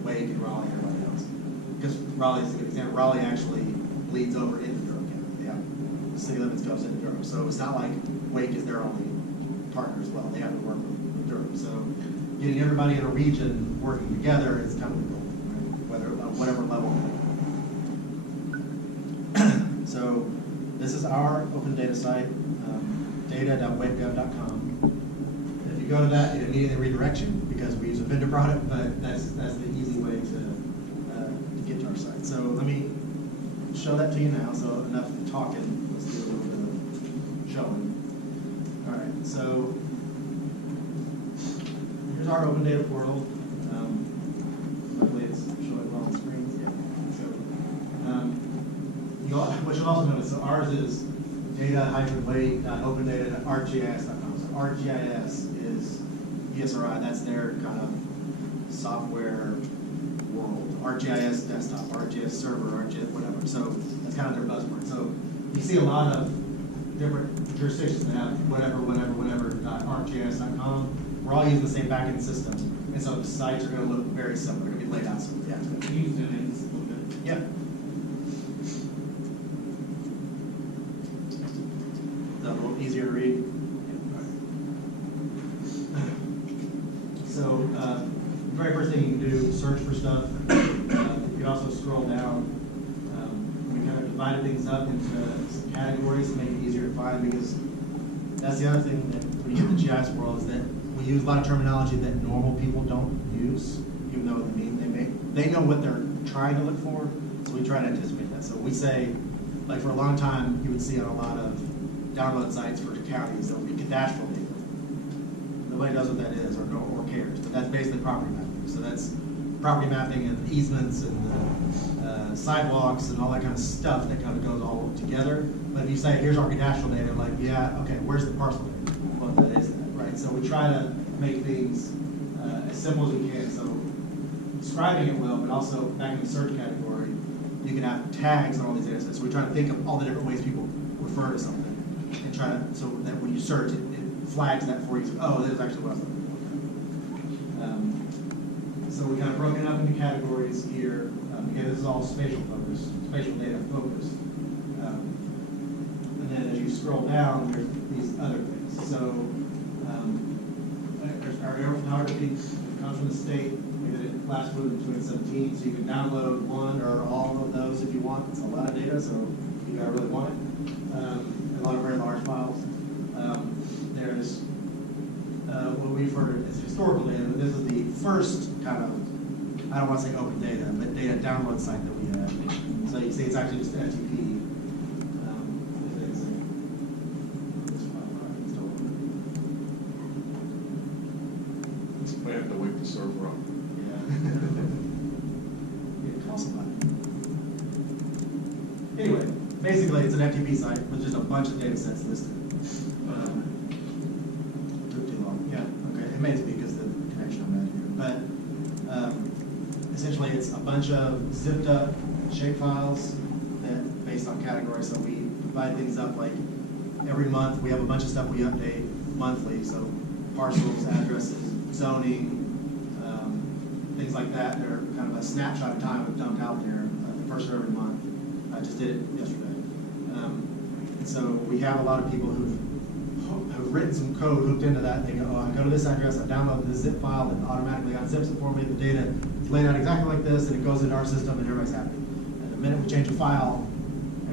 Wake and Raleigh and everybody else. Because Raleigh is a good example. Raleigh actually bleeds over into Durham County. Yeah, city limits goes into Durham. So it's not like Wake is their only partner as well. They have to work with Durham. So getting everybody in a region working together is kind of the goal, right? Whatever level. So this is our open data site, data.wakegov.com. If you go to that, it immediately redirects you because we use a vendor product, but that's the easy way to get to our site. So let me show that to you now. So enough talking, let's do a little bit of showing. All right, so Here's our open data portal. Hopefully it's showing well on the screen. Yeah. So, what you'll also notice, so ours is data-lake.opendata.arcgis.com. So ArcGIS is ESRI, that's their kind of software world. ArcGIS desktop, ArcGIS server, ArcGIS whatever. So that's kind of their buzzword. So you see a lot of different jurisdictions that have whatever.arcgis.com. We're all using the same backend system, and so the sites are going to look very similar. They're going to be laid out similar. Yeah. Can you zoom in just a little bit? Yeah. Is that a little easier to read? So, the very first thing you can do is search for stuff. You can also scroll down. We kind of divided things up into some categories to make it easier to find, because that's the other thing that when you get in the GIS world is that we use a lot of terminology that normal people don't use, even though they know what they're trying to look for, so we try to anticipate that. So we say, like for a long time, you would see on a lot of download sites for counties, there would be cadastral data. Nobody knows what that is or cares, but that's basically property mapping. So that's property mapping and easements and sidewalks and all that kind of stuff that kind of goes all together. But if you say, here's our cadastral data, like, yeah, okay, where's the parcel data? Well, that is that, right? So we try to make things as simple as we can. So describing it well, but also back in the search category, you can have tags on all these data sets. So we try to think of all the different ways people refer to something and try to, so that when you search, it flags that for you. So, oh, this is actually what I was looking for. So we kind of broken it up into categories here. Again, this is all spatial focused, spatial data focused. And then as you scroll down, there's these other things. So there's our aerial photography comes from the state. We did it last month in 2017, so you can download one or all of those if you want. It's a lot of data, so you gotta really want it. A lot of very large files. There's what we refer to as historical data, but this is the first kind of, I don't want to say open data, but data download site that we have. So you see it's actually just FTP. We have to wake the server up. Yeah. Call somebody. Anyway, basically it's an FTP site with just a bunch of data sets listed. Too long. Yeah, okay. It may be because of the connection I'm at here. But essentially it's a bunch of zipped up shapefiles that based on category. So we divide things up like every month we have a bunch of stuff we update monthly. So parcels, addresses, zoning, things like that. They're kind of a snapshot of time we've dumped out there the first of every month. I just did it yesterday. And so we have a lot of people who've written some code hooked into that. They go, oh, I go to this address, I download this zip file, and automatically unzips it for me. The data is laid out exactly like this, and it goes into our system, and everybody's happy. And the minute we change a file,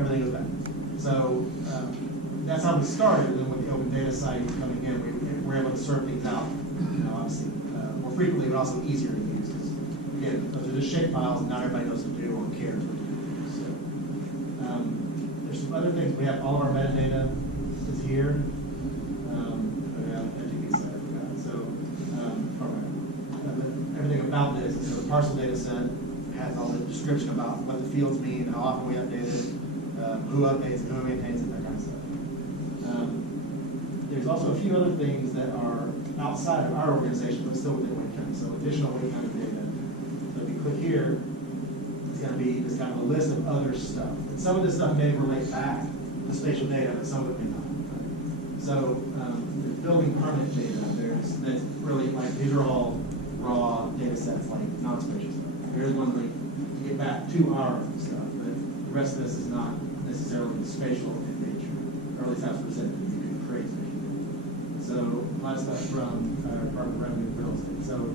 everything goes back. So that's how we started. And then with the open data site coming in, we're able to serve things out, obviously more frequently, but also easier to use. Because again, those are just shape files, and not everybody knows what to do or cares what to do. So there's some other things. We have all of our metadata is here. Everything about this, so the parcel data set has all the description about what the fields mean, how often we update it, who updates it, who maintains it, that kind of stuff. There's also a few other things that are outside of our organization, but still within Wayne County. So additional Wayne County data. So if you click here, it's going to be just kind of a list of other stuff. And some of this stuff may relate back to spatial data, but some of it may not. So the building permit data, that's really like, these are all raw data sets like non-spatial stuff. There's one link to get back to our stuff, but the rest of this is not necessarily spatial in nature, or at least how it's presented. You can create spatial data. So a lot of stuff from Department of Revenue and Real Estate. So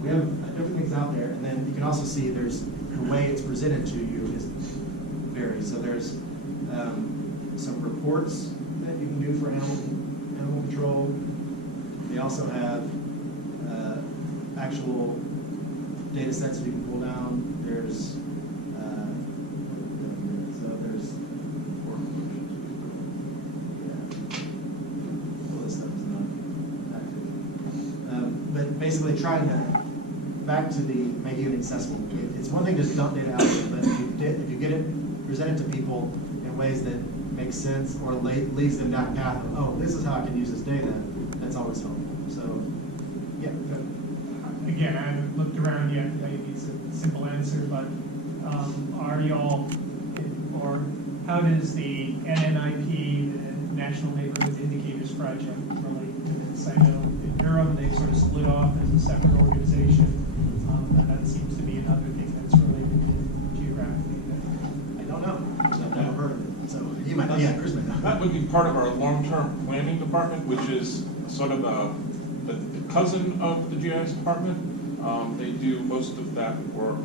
we have different things out there, and then you can also see there's the way it's presented to you is varies. So there's some reports that you can do for animal control. They also have actual data sets that you can pull down. There's all this stuff is not active. But basically trying to, back to the making it accessible. It's one thing to just dump data out there, but if you get it, present it to people in ways that make sense or leads them down a path of, oh, this is how I can use this data, that's always helpful. So, yeah, go ahead. Again, I haven't looked around yet, it's a simple answer, but are y'all, or how does the NNIP, the National Neighborhood Indicators Project, relate to this? I know in Durham, they've sort of split off as a separate organization, but that seems to be another thing that's related to Geographic. I don't know, because I've never heard of it. So you might know, yeah, Chris might know. That would be part of our long-term planning department, which is sort of the cousin of the GIS department. They do most of that work,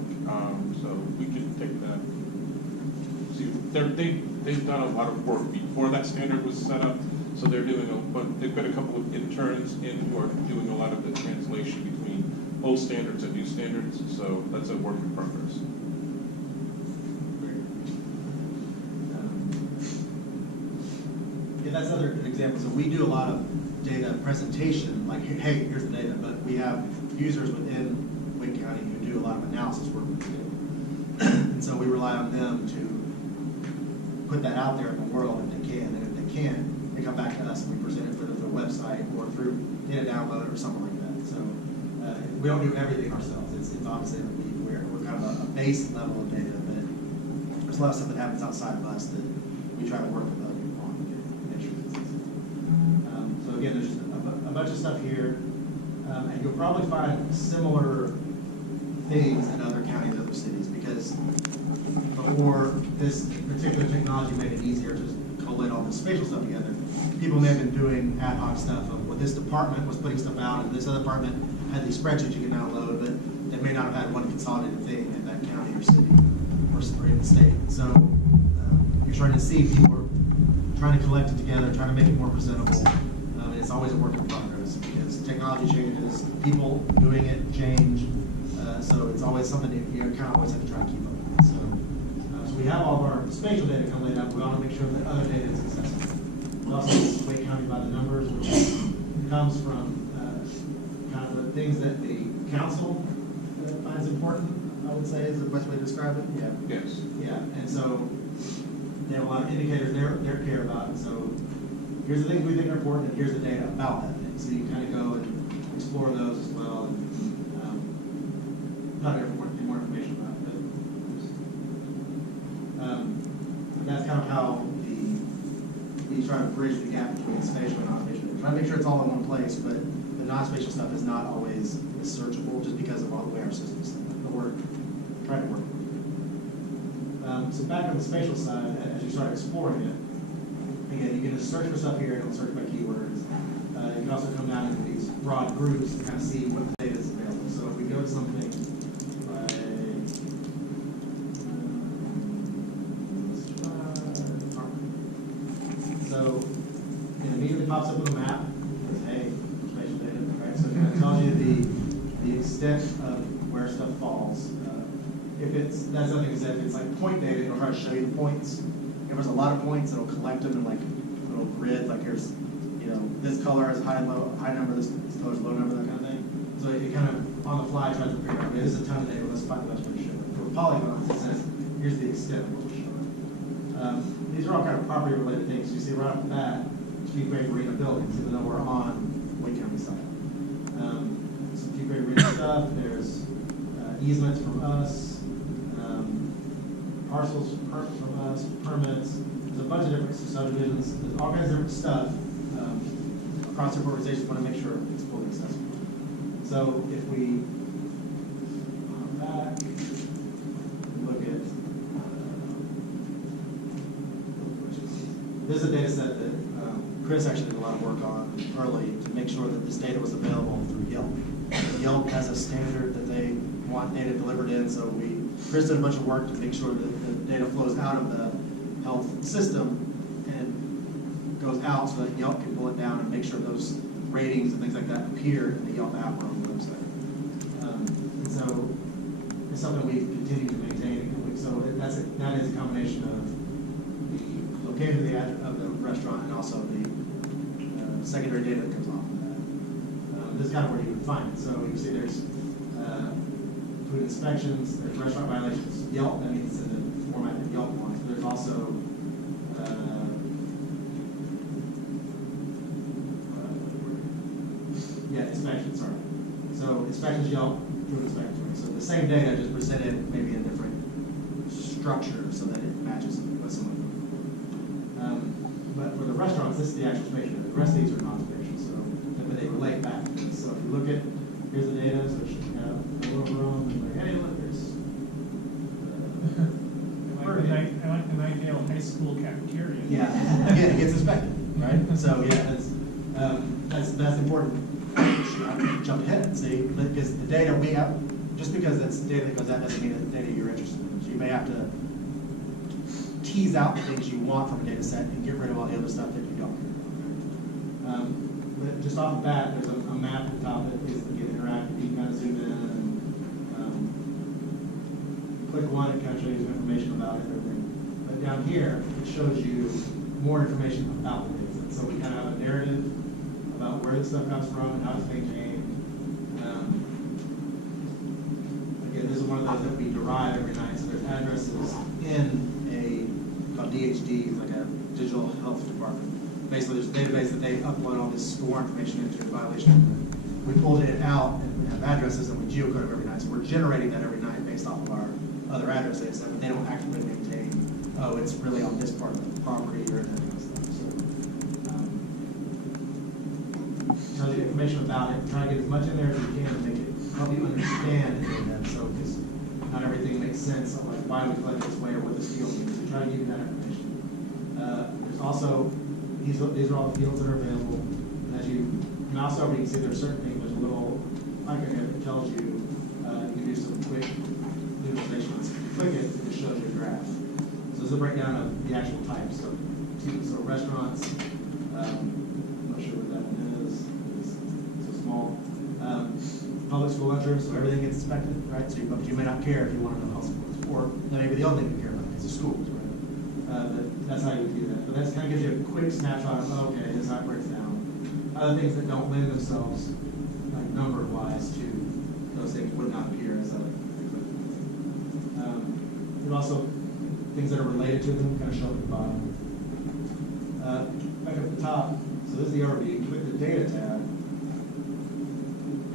so we can take that. See, they've done a lot of work before that standard was set up, so they're doing they've got a couple of interns in who are doing a lot of the translation between old standards and new standards, so that's a work in progress. Yeah, that's another good example. So we do a lot of data presentation, like, hey, here's the data, but we have users within Wake County who do a lot of analysis work with the data. And so we rely on them to put that out there in the world if they can. And if they can't, they come back to us and we present it through the website or through data download or something like that. So we don't do everything ourselves. It's obviously we're kind of a base level of data, but there's a lot of stuff that happens outside of us that we try to work with other people on to make sure it's so again, there's just a bunch of stuff here, and you'll probably find similar things in other counties, other cities, because before this particular technology made it easier to collate all this spatial stuff together, people may have been doing ad hoc stuff of, well, this department was putting stuff out, and this other department had these spreadsheets you can download, but they may not have had one consolidated thing in that county or city or in the state. So you're starting to see people trying to collect it together, trying to make it more presentable. And it's always a work in progress because technology changes, people doing it change. So it's always something that you kind of always have to try to keep up with. So we have all of our spatial data come laid out. We want to make sure that other data is accessible. We also use Wake County by the numbers, which comes from kind of the things that the council finds important, I would say is the best way to describe it. Yeah. Yes. Yeah, and so they have a lot of indicators they care about. And so here's the things we think are important, and here's the data about that thing. So you can kind of go and explore those as well. And, not everyone more information about it, but that's kind of how we try to bridge the gap between spatial and non-spatial. Try to make sure it's all in one place, but the non-spatial stuff is not always as searchable just because of all the way our systems set up. But we're trying to work with it. So back on the spatial side, as you start exploring it, again, you can just search for stuff here and it'll search by keywords. You can also come down into these broad groups and kind of see what data is available. So if we go to something by so it immediately pops up with a map. Says, hey, spatial data, right? So it kind of tells you the extent of where stuff falls. If it's, that's nothing is if it's like point data, it'll try to show you the points. If there's a lot of points, it'll collect them in like a little grid, like here's, you know, this color is high, low, high number, this color is low number, that kind of thing. So it kind of, on the fly, tries to figure out, okay, this is a ton of data, let's find the best way to show it. For polygons, it says, here's the extent of what we're showing. These are all kind of property-related things. You see right off the bat, Chief Grade Marina buildings, even though we're on Wake County side. Some Chief Grade Marina stuff, there's easements from us, parcels from us, permits. There's a bunch of different subdivisions. There's all kinds of different stuff across the organization. Want to make sure it's fully accessible. So if we back, look at this is a data set that Chris actually did a lot of work on early to make sure that this data was available through Yelp. Yelp has a standard that they want data delivered in, so Chris did a bunch of work to make sure that the data flows out of the health system and goes out so that Yelp can pull it down and make sure those ratings and things like that appear in the Yelp app or on the website. And so it's something we continue to maintain. So that is a combination of the location of the restaurant and also the secondary data that comes off of that. this is kind of where you would find it. So you see there's food inspections, there's restaurant violations, Yelp, that means in the format that Yelp wants. There's also inspections, sorry. So inspections, Yelp, food inspections. So the same data just presented maybe in different structure so that it matches with some of them. But for the restaurants, this is the actual spatial data. The rest of these are non-spatial, so but they relate back to this. So if you look at, here's the data, so it should have a little room, and like, hey, look, there's I like the Nightdale High School cafeteria. yeah, again, it gets inspected, right? So yeah, that's important. Jump ahead and see, because the data we have, just because that's data that goes out doesn't mean it's data you're interested in. So you may have to tease out the things you want from a data set and get rid of all the other stuff that you don't care about. But just off the bat, there's a map at the top that is again interactive. You can kind of zoom in and click one, it kind of shows you information about it and everything. But down here, it shows you more information about the data set. So we kind of have a narrative about where the stuff comes from and how it's maintained. Again, this is one of those that we derive every night. So there's addresses in a called DHD, like a digital health department. Basically, there's a database that they upload all this score information into in violation. We pulled it out and we have addresses and we geocode them every night. So we're generating that every night based off of our other address data set, but they don't actively maintain, oh, it's really on this part of the property or that kind of stuff. So tells you information about it, try to get as much in there as you can to make it help you understand it. So because not everything makes sense of like why we collect this way or what this field means. So try to give you that information. There's also these are all the fields that are available. And as you mouse over, you can see there's certain things. There's a little icon here that tells you you can do some quick visualizations. If you click it, it just shows you a graph. So this is a breakdown of the actual types. So restaurants. I'm not sure what that one is. It's so small. Public school entrance, so everything gets inspected, right? So but you may not care if you want to know how schools, or that may be the only thing you care about is the schools, right? But that's how you do that. But that kind of gives you a quick snapshot of, okay, this is how it breaks down. Other things that don't lend themselves, like number-wise, to those things would not appear as other things. And also, things that are related to them kind of show up at the bottom. Back at the top, so this is the overview. You click the data tab,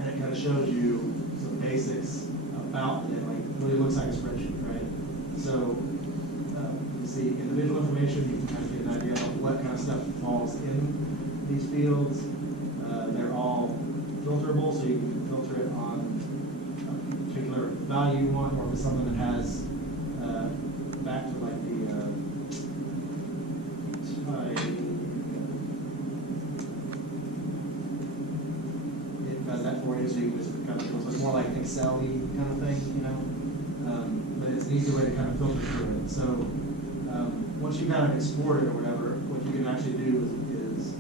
and it kind of shows you some basics about it, like it really looks like a spreadsheet, right? So you see individual information, you can kind of get an idea of what kind of stuff falls in these fields. They're all filterable, so you can filter it on a particular value you want, or if it's something that has back to like the it does that for you, so you can just kind of, so it's more like Excel-y kind of thing, you know. But it's an easy way to kind of filter through it. So once you kind of export it or whatever, what you can actually do is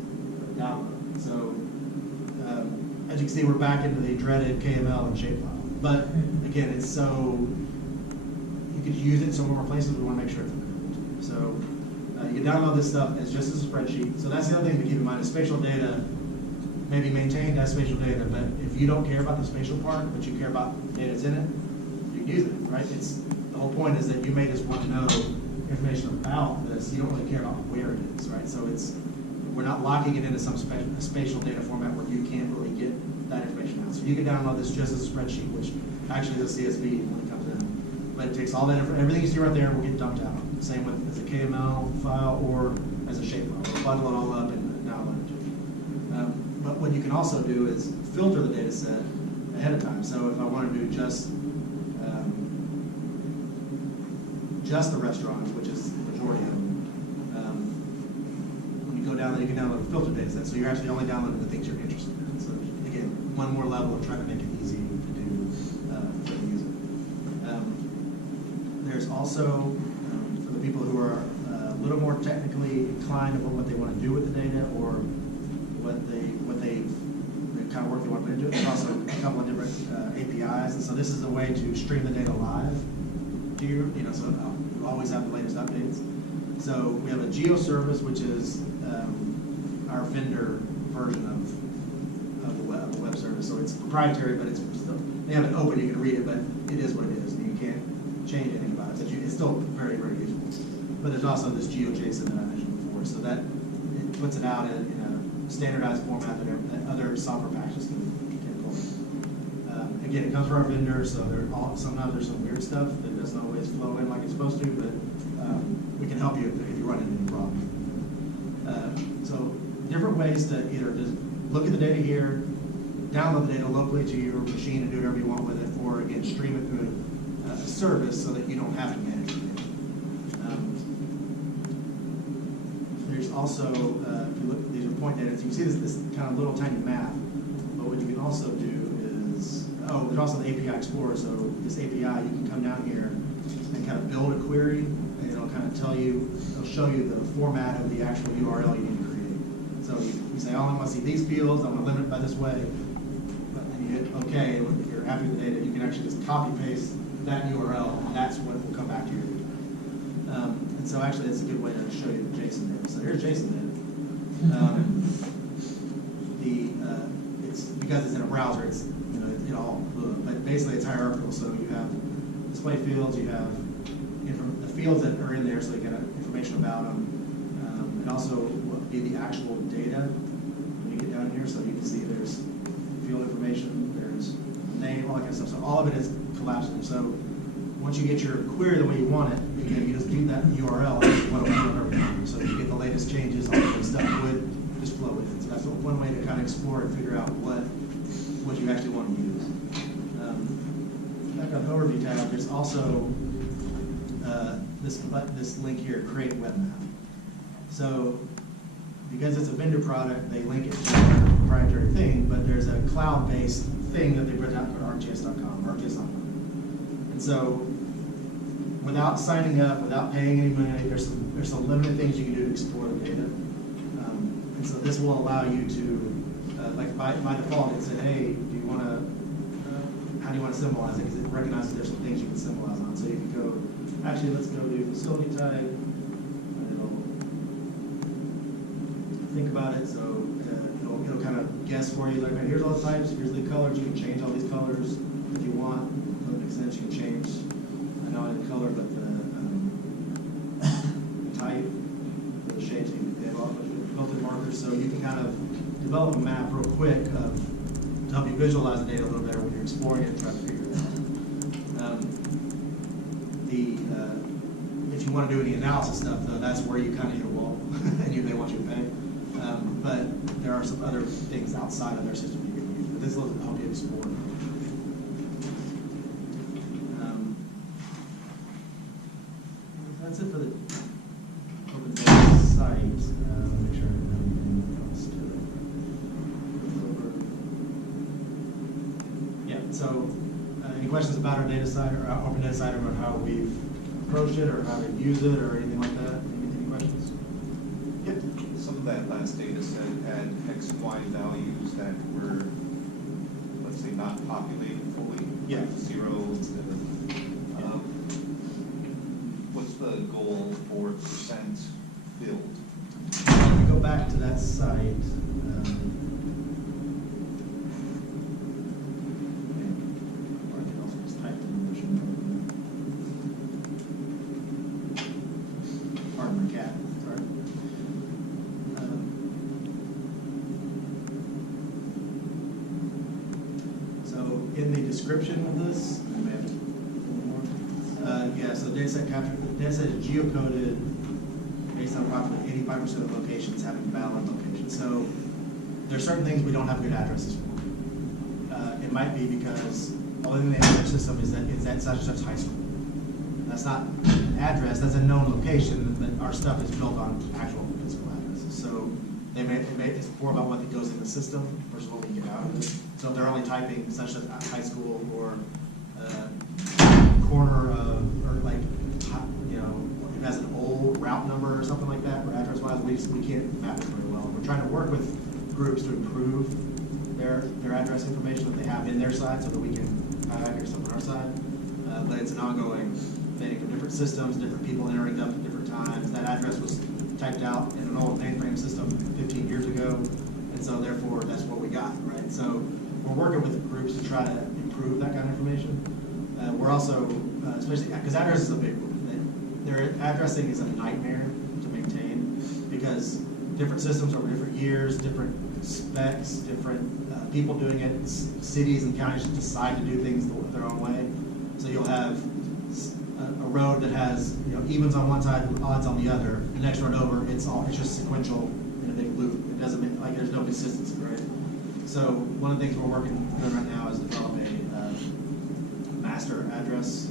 download. So as you can see, we're back into the dreaded KML and Shapefile. But again, it's so you could use it in so many more places. We want to make sure it's available. So you can download this stuff as just as a spreadsheet. So that's the other thing to keep in mind is spatial data may be maintained as spatial data, but if you don't care about the spatial part, but you care about the data that's in it, you can use it, right? It's the whole point is that you may just want to know information about this. You don't really care about where it is, right? So we're not locking it into some spatial data format where you can't really get that information out. So you can download this just as a spreadsheet, which actually is a CSV when it comes in. But it takes all that everything you see right there will get dumped out. Same with as a KML file or as a shapefile. We'll bundle it all up and download it to you. But what you can also do is filter the data set ahead of time. So if I want to do just the restaurants, which is the majority of them, when you go down there, you can download a filter data set. So you're actually only downloading the things you're interested in. So again, one more level of trying to make it easy to do for the user. There's also, for the people who are a little more technically inclined about what they want to do with the data or what the kind of work they want to put into it, there's also a couple of different APIs. And so this is a way to stream the data live to you, so you always have the latest updates. So we have a geo service, which is our vendor version of the of a web service, so it's proprietary, but it's still, they have it open, you can read it, but it is what it is, and you can't change anything about it. It's still very, very useful. But there's also this GeoJSON that I mentioned before, so that it puts it out in a standardized format that other software packages can pull. Again, it comes from our vendor, so sometimes there's some weird stuff that doesn't always flow in like it's supposed to, but we can help you if you run into any problems. So different ways to either just look at the data here, download the data locally to your machine and do whatever you want with it, or again, stream it through a service so that you don't have to manage it. There's also, if you look, these are point data, so you can see this kind of little tiny map, but what you can also do is, there's also the API Explorer, so this API, you can come down here and kind of build a query, and it'll kind of tell you, it'll show you the format of the actual URL you need to create. So you say, oh, I want to see these fields, I want to limit it by this way, and you hit OK, and if you're happy with the data, you can actually just copy paste that URL, and that's what will come back to you. And so actually, it's a good way to show you the JSON data. So here's JSON data. It's because it's in a browser, it's it all, but basically it's hierarchical. So you have display fields, you have the fields that are in there, so you get information about them, and also what would be the actual data when you get down here. So you can see there's field information, there's name, all that kind of stuff. So all of it is collapsed. So once you get your query the way you want it, you just do that URL and what everything. So you get the latest changes, all that stuff would just flow with it. So that's one way to kind of explore and figure out what you actually want to use. Back on the overview tab, there's also this link here, create web map. So because it's a vendor product, they link it to their proprietary thing, but there's a cloud-based thing that they've written out for ArcGIS.com. And so without signing up, without paying any money, there's some limited things you can do to explore the data. And so this will allow you to, like by default, it said, hey, do you want to, how do you want to symbolize it? Because it recognizes there's some things you can symbolize on. So you can go, actually, let's go to facility type, and it'll think about it. So it'll kind of guess for you, like, here's all the types, here's the colors, you can change all these colors if you want. If it makes sense, you can change not only the color, but the type, the shapes, they have all the built-in markers, so you can kind of develop a map real quick to help you visualize the data a little better when you're exploring it and trying to figure it out. If you want to do any analysis stuff, though, that's where you kind of hit a wall, and they want you to pay. But there are some other things outside of their system you can use, but this will help you explore. That's it for the open data site. Make sure I don't have anything else to it. Yeah, so any questions about our data site or our open data site, about how we've approached it or how to use it or anything like that? Any questions? Yep. Some of that last data set had X, Y values that were, let's say, not populated fully. Yeah. Like 0 instead of. What's the goal for percent filled? If we go back to that site, pardon my cat. Sorry. So in the description of this, so dataset capture, dataset is geocoded based on approximately 85% of locations having valid locations. So there's certain things we don't have good addresses for. It might be because all in the address system is that such and such high school. That's not an address, that's a known location, but our stuff is built on actual physical addresses. So it's more about what goes in the system versus what we get out of it. So if they're only typing such a high school or corner of, or like, if it has an old route number or something like that, or address-wise, we can't map it very well. We're trying to work with groups to improve their address information that they have in their side so that we can have accurate stuff on our side. But it's an ongoing thing of different systems, different people entering them at different times. That address was typed out in an old mainframe system 15 years ago, and And so therefore, that's what we got, right? So we're working with groups to try to improve that kind of information. We're also, especially, because address is a big one. Their addressing is a nightmare to maintain because different systems over different years, different specs, different people doing it. Cities and counties just decide to do things their own way. So you'll have a road that has evens on one side, odds on the other. The next road over, it's just sequential in a big loop. It doesn't make, like there's no consistency, right? So one of the things we're doing right now is develop a master address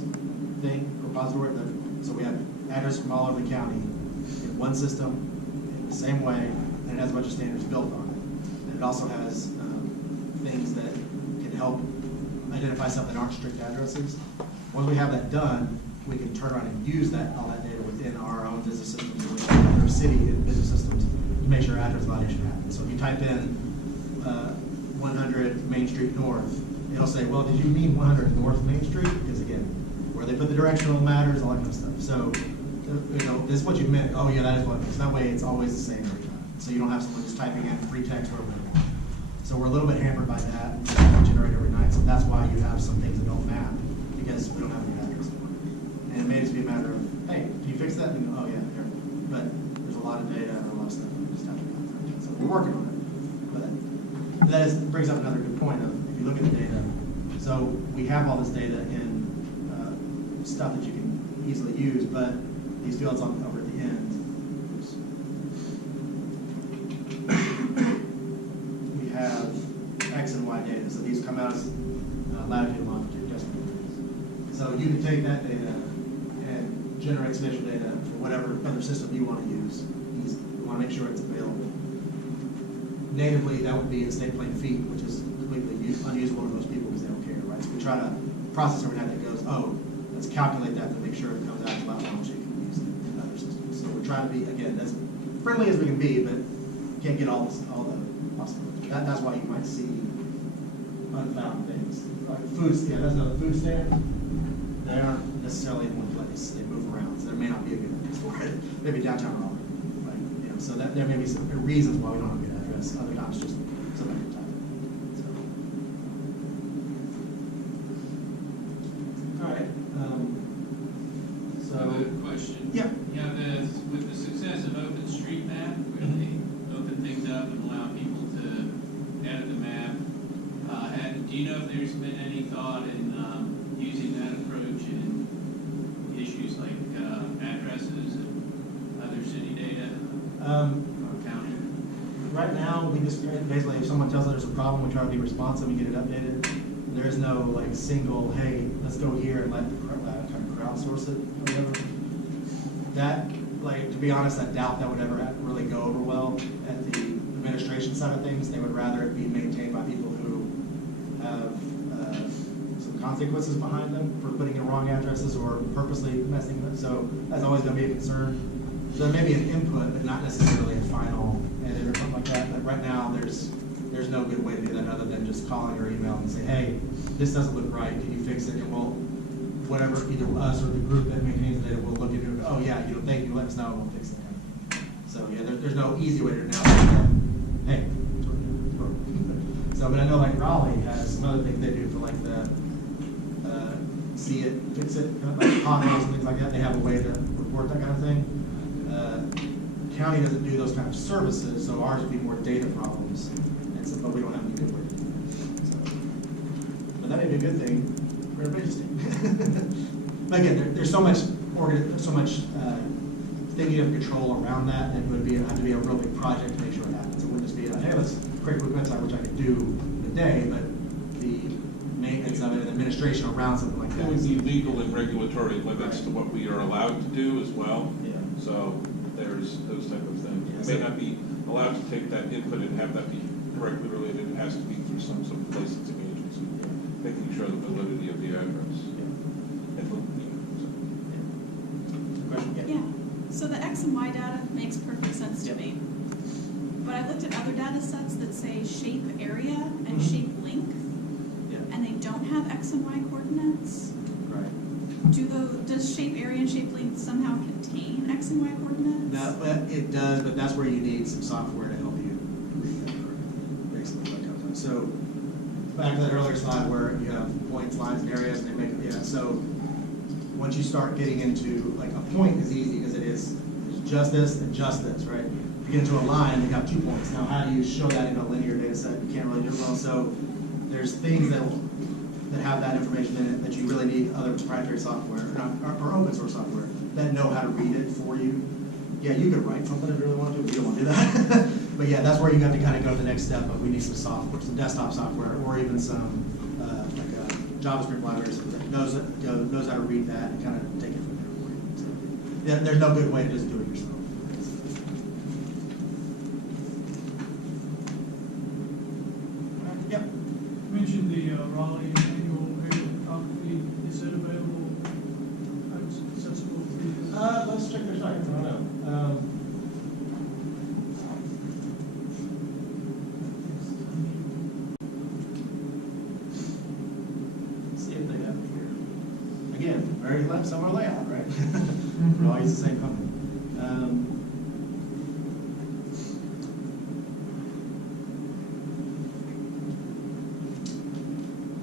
repository. So we have address from all over the county in one system, in the same way, and it has a bunch of standards built on it. And it also has things that can help identify stuff that aren't strict addresses. Once we have that done, we can turn around and use all that data within our own business systems or within other city and business systems to make sure address validation happens. So if you type in 100 Main Street North, it'll say, well, did you mean 100 North Main Street? Because again, where they put the directional matters, all that kind of stuff. So, this is what you meant. Oh yeah, that is what it means. That way it's always the same every time. So you don't have someone just typing in free text or whatever. So we're a little bit hampered by that, we generate every night. So that's why you have some things that don't map, because we don't have any address. And it may just be a matter of, hey, can you fix that? And go, oh yeah, here. But there's a lot of data and a lot of stuff that we just have to do. So we're working on it. But that brings up another good point of, if you look at the data, so we have all this data in stuff that you can easily use, but these fields over at the end, we have X and Y data. So these come out as latitude, longitude, decimal. So you can take that data and generate spatial data for whatever other system you want to use. You want to make sure it's available. Natively, that would be in state plane feet, which is completely unusable to most people because they don't care, right? So we try to process every night that goes, oh, let's calculate that to make sure it comes out to about how much you can use in other systems. So we're trying to be, again, as friendly as we can be, but can't get all the possibilities. That's why you might see unfound things. Like foods, yeah, that's another food stand. They aren't necessarily in one place. They move around, so there may not be a good place for it. Maybe downtown Raleigh, right? So that there may be some reasons why we don't have a good address. Other times just somebody can type it. So. All right. I have a question. Yeah. Yeah, with the success of OpenStreetMap, where they open things up and allow people to edit the map, do you know if there's been any thought in using that approach in issues like addresses and other city data or county? Right now, we just basically, if someone tells us there's a problem, we try to be responsive and get it updated. There is no like single, hey, let's go here and let kind of crowdsource it or whatever. That, like, to be honest, I doubt that would ever really go over well at the administration side of things. They would rather it be maintained by people who have some consequences behind them for putting in wrong addresses or purposely messing with it. So that's always going to be a concern. So there may be an input, but not necessarily a final edit or something like that. But right now, there's no good way to do that other than just calling or email and say, hey, this doesn't look right. Can you fix it? And we'll, whatever, either us or the group that maintains the data will look into it. Oh yeah, thank you. Let us know. And we'll fix it. So yeah, there's no easy way to now. Hey. So, but I know like Raleigh has some other things they do for like the see it, fix it, kind of like potholes and things like that. They have a way to report that kind of thing. County doesn't do those kind of services, so ours would be more data problems. And so, but we don't have any good way to do it. So, but that may be a good thing for everybody to see. But again, there's so much thing you have control around that, and it would have to be a real big project to make sure it happens. It wouldn't just be like, hey, let's create a quick website, which I could do in a day, but the maintenance of it and administration around something like that. There would be legal and regulatory limits to what we are allowed to do as well. Yeah. So there's those type of things. Yeah, It may not be allowed to take that input and have that be directly related. It has to be through some sort of licensing agency, making sure the validity of the address. Yeah. Yeah, so the X and Y data makes perfect sense to me. But I looked at other data sets that say shape area and shape length, and they don't have X and Y coordinates. Right. Does shape area and shape length somehow contain X and Y coordinates? No, but it does, but that's where you need some software to help you read that. So back to that earlier slide where you have points, lines, and areas, and they make, yeah, so once you start getting into, like, a point is easy because it's just this and just this, right? If you get into a line, you got 2 points. Now, how do you show that in a linear data set? You can't really do it well. So there's things that have that information in it that you really need other proprietary software or open source software that know how to read it for you. Yeah, you could write something if you really want to, but you don't want to do that. But yeah, that's where you have to kind of go to the next step of we need some software, some desktop software, or even some like a JavaScript library that knows how to read that and kind of take it from there for you. So, yeah, there's no good way to just do it yourself. Yep. You mentioned the Raleigh annual aerial photography. Is it available, accessible through? Let's check their site. I don't know. See if they have it here. Again, very similar layout, right? We're all use the same company.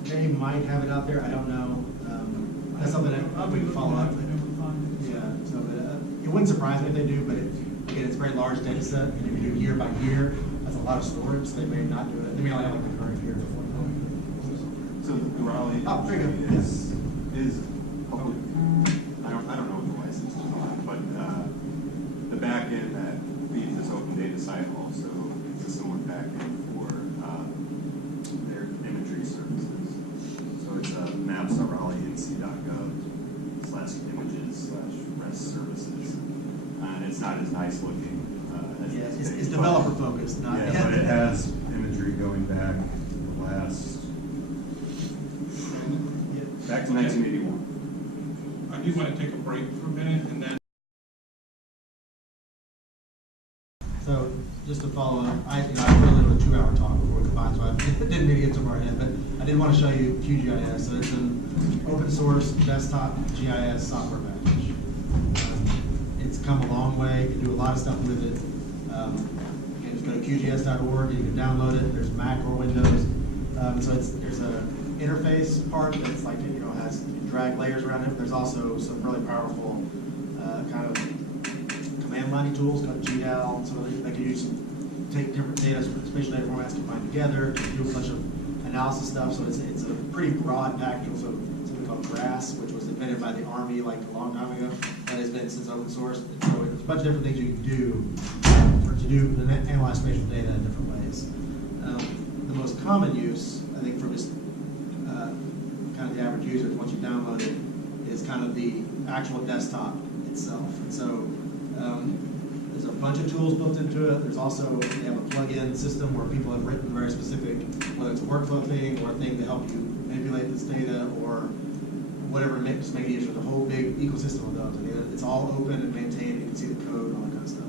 They might have it out there. I don't know. That's something that we can follow up. Yeah, so it wouldn't surprise me if they do, but again, it's a very large data set, and if you do year by year, that's a lot of storage, so they may not do it. They may only have like the current year before. So the Raleigh Oh, very good. is public. I don't know what the license is on, but the back end that feeds this open data site also is a similar back end for their imagery services. So it's maps.raleighNC.gov/images/REST services, and it's not as nice looking. As Yeah, this it's page, developer focused, not. Yeah, but it has imagery going back the last. Back to 1981. I do want to take a break for a minute and then. So just to follow up, I really did a 2-hour talk before we combined, so I didn't mean to get too far ahead, but I did want to show you QGIS. So it's an open source desktop GIS software package. It's come a long way. You can do a lot of stuff with it. You can just go to QGIS.org. You can download it. There's Mac or Windows. So there's a interface part that's like, has you drag layers around it. There's also some really powerful kind of command line tools called GDAL, so they can take different data, spatial data formats combined together, do a bunch of analysis stuff. So it's a pretty broad package. Also something called GRASS, which was invented by the Army like a long time ago. That has been since open source. So there's a bunch of different things you can do to analyze spatial data in different ways. The most common use, I think, for just kind of the average users, once you download it, is kind of the actual desktop itself. And so there's a bunch of tools built into it. There's also, they have a plug-in system where people have written very specific, whether it's a workflow thing or a thing to help you manipulate this data or whatever it makes, make it easier. There's a whole big ecosystem of those. I mean, it's all open and maintained. You can see the code and all that kind of stuff.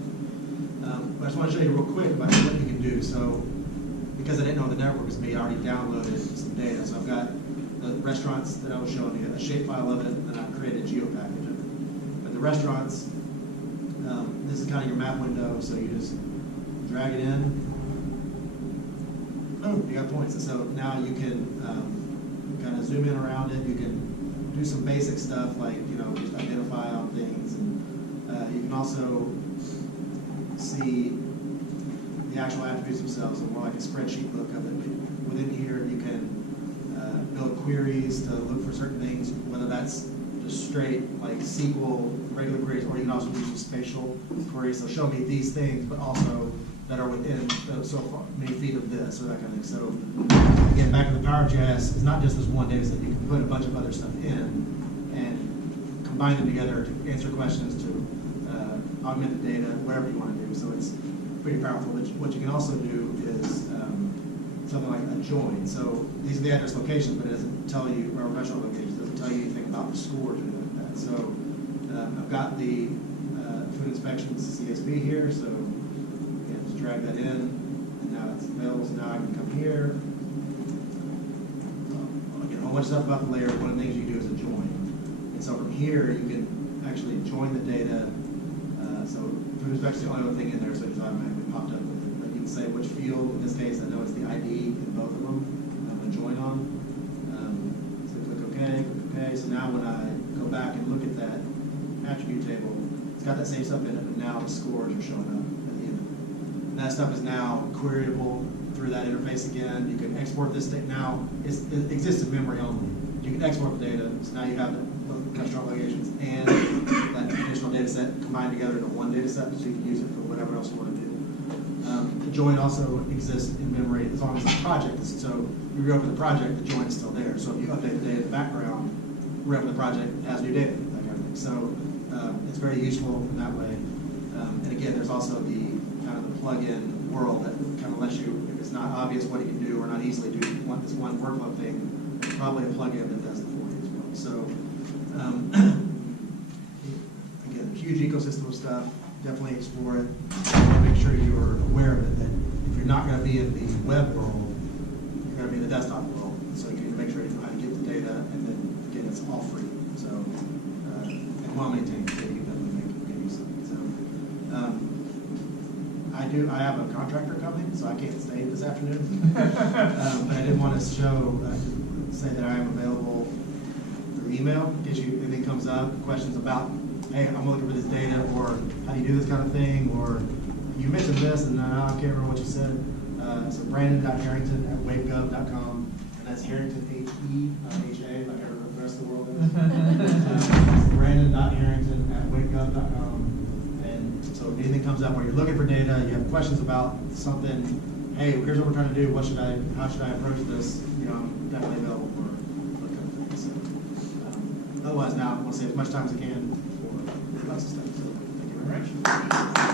But I just want to show you real quick about what you can do. So, because I didn't know the network was me, I already downloaded some data. So I've got the restaurants that I was showing you, a shapefile of it, and then I've created a geo package of it. But the restaurants, this is kind of your map window, so you just drag it in. Boom, you got points. And so now you can kind of zoom in around it. You can do some basic stuff like, just identify on things. And you can also see the actual attributes themselves, so more like a spreadsheet look of it. Within here, you can build queries to look for certain things, whether that's just straight like SQL regular queries, or you can also do some spatial queries. So show me these things, but also that are within so far many feet of this, or that kind of thing. So again, back to the PowerJS, it's not just this one data set. You can put a bunch of other stuff in and combine them together to answer questions, to augment the data, whatever you want to do. So it's pretty powerful. What you can also do is something like a join. So these are the address locations, but it doesn't tell you, or restaurant locations, it doesn't tell you anything about the scores or anything like that. So I've got the food inspections CSV here, so again, just drag that in, and now it's available. So now I can come here. Again, a whole bunch of stuff about the layer. One of the things you do is a join. And so from here, you can actually join the data. So food inspection is the only other thing in there, so it's automatically popped up with it. But you can say which field, in this case, I know it's the ID in both of them, I'm gonna join on. So click OK, okay, so now when I go back and look at that attribute table, it's got that same stuff in it, but now the scores are showing up at the end. And that stuff is now queryable through that interface again. You can export this thing now, it exists in memory only. You can export the data, so now you have the restaurant locations and that additional data set combined together into one data set, so you can use it for whatever else you want to do. The join also exists in memory as long as the project is, so you reopen the project, the join is still there. So if you update the data in the background, reopen the project, it has new data, that kind of thing. So it's very useful in that way. And again, there's also the kind of the plug-in world that kind of lets you, if it's not obvious what you can do or not easily do, you want this one workload thing, there's probably a plug-in that does it for you as well. So again, huge ecosystem of stuff. Definitely explore it. Make sure you're aware of it, that if you're not going to be in the web world, you're going to be in the desktop world. So you need to make sure you know how to get the data, and then again, it's all free. So and well maintained, so you can definitely make use of it. So I have a contractor coming, so I can't stay this afternoon. But I did want to say that I am available through email in case anything comes up, questions about, hey, I'm looking for this data, or how do you do this kind of thing, or you mentioned this and I can't remember what you said. So Brandon.Herrington at wavegov.com, and that's Harrington H-E, not H-A, like the rest of the world is. Brandon.Herrington at wavegov.com. And so if anything comes up where you're looking for data, you have questions about something, hey, here's what we're trying to do, how should I approach this? You know, I'm definitely available for that kind of thing. So otherwise now I want to save as much time as I can for lots of stuff. So thank you very much.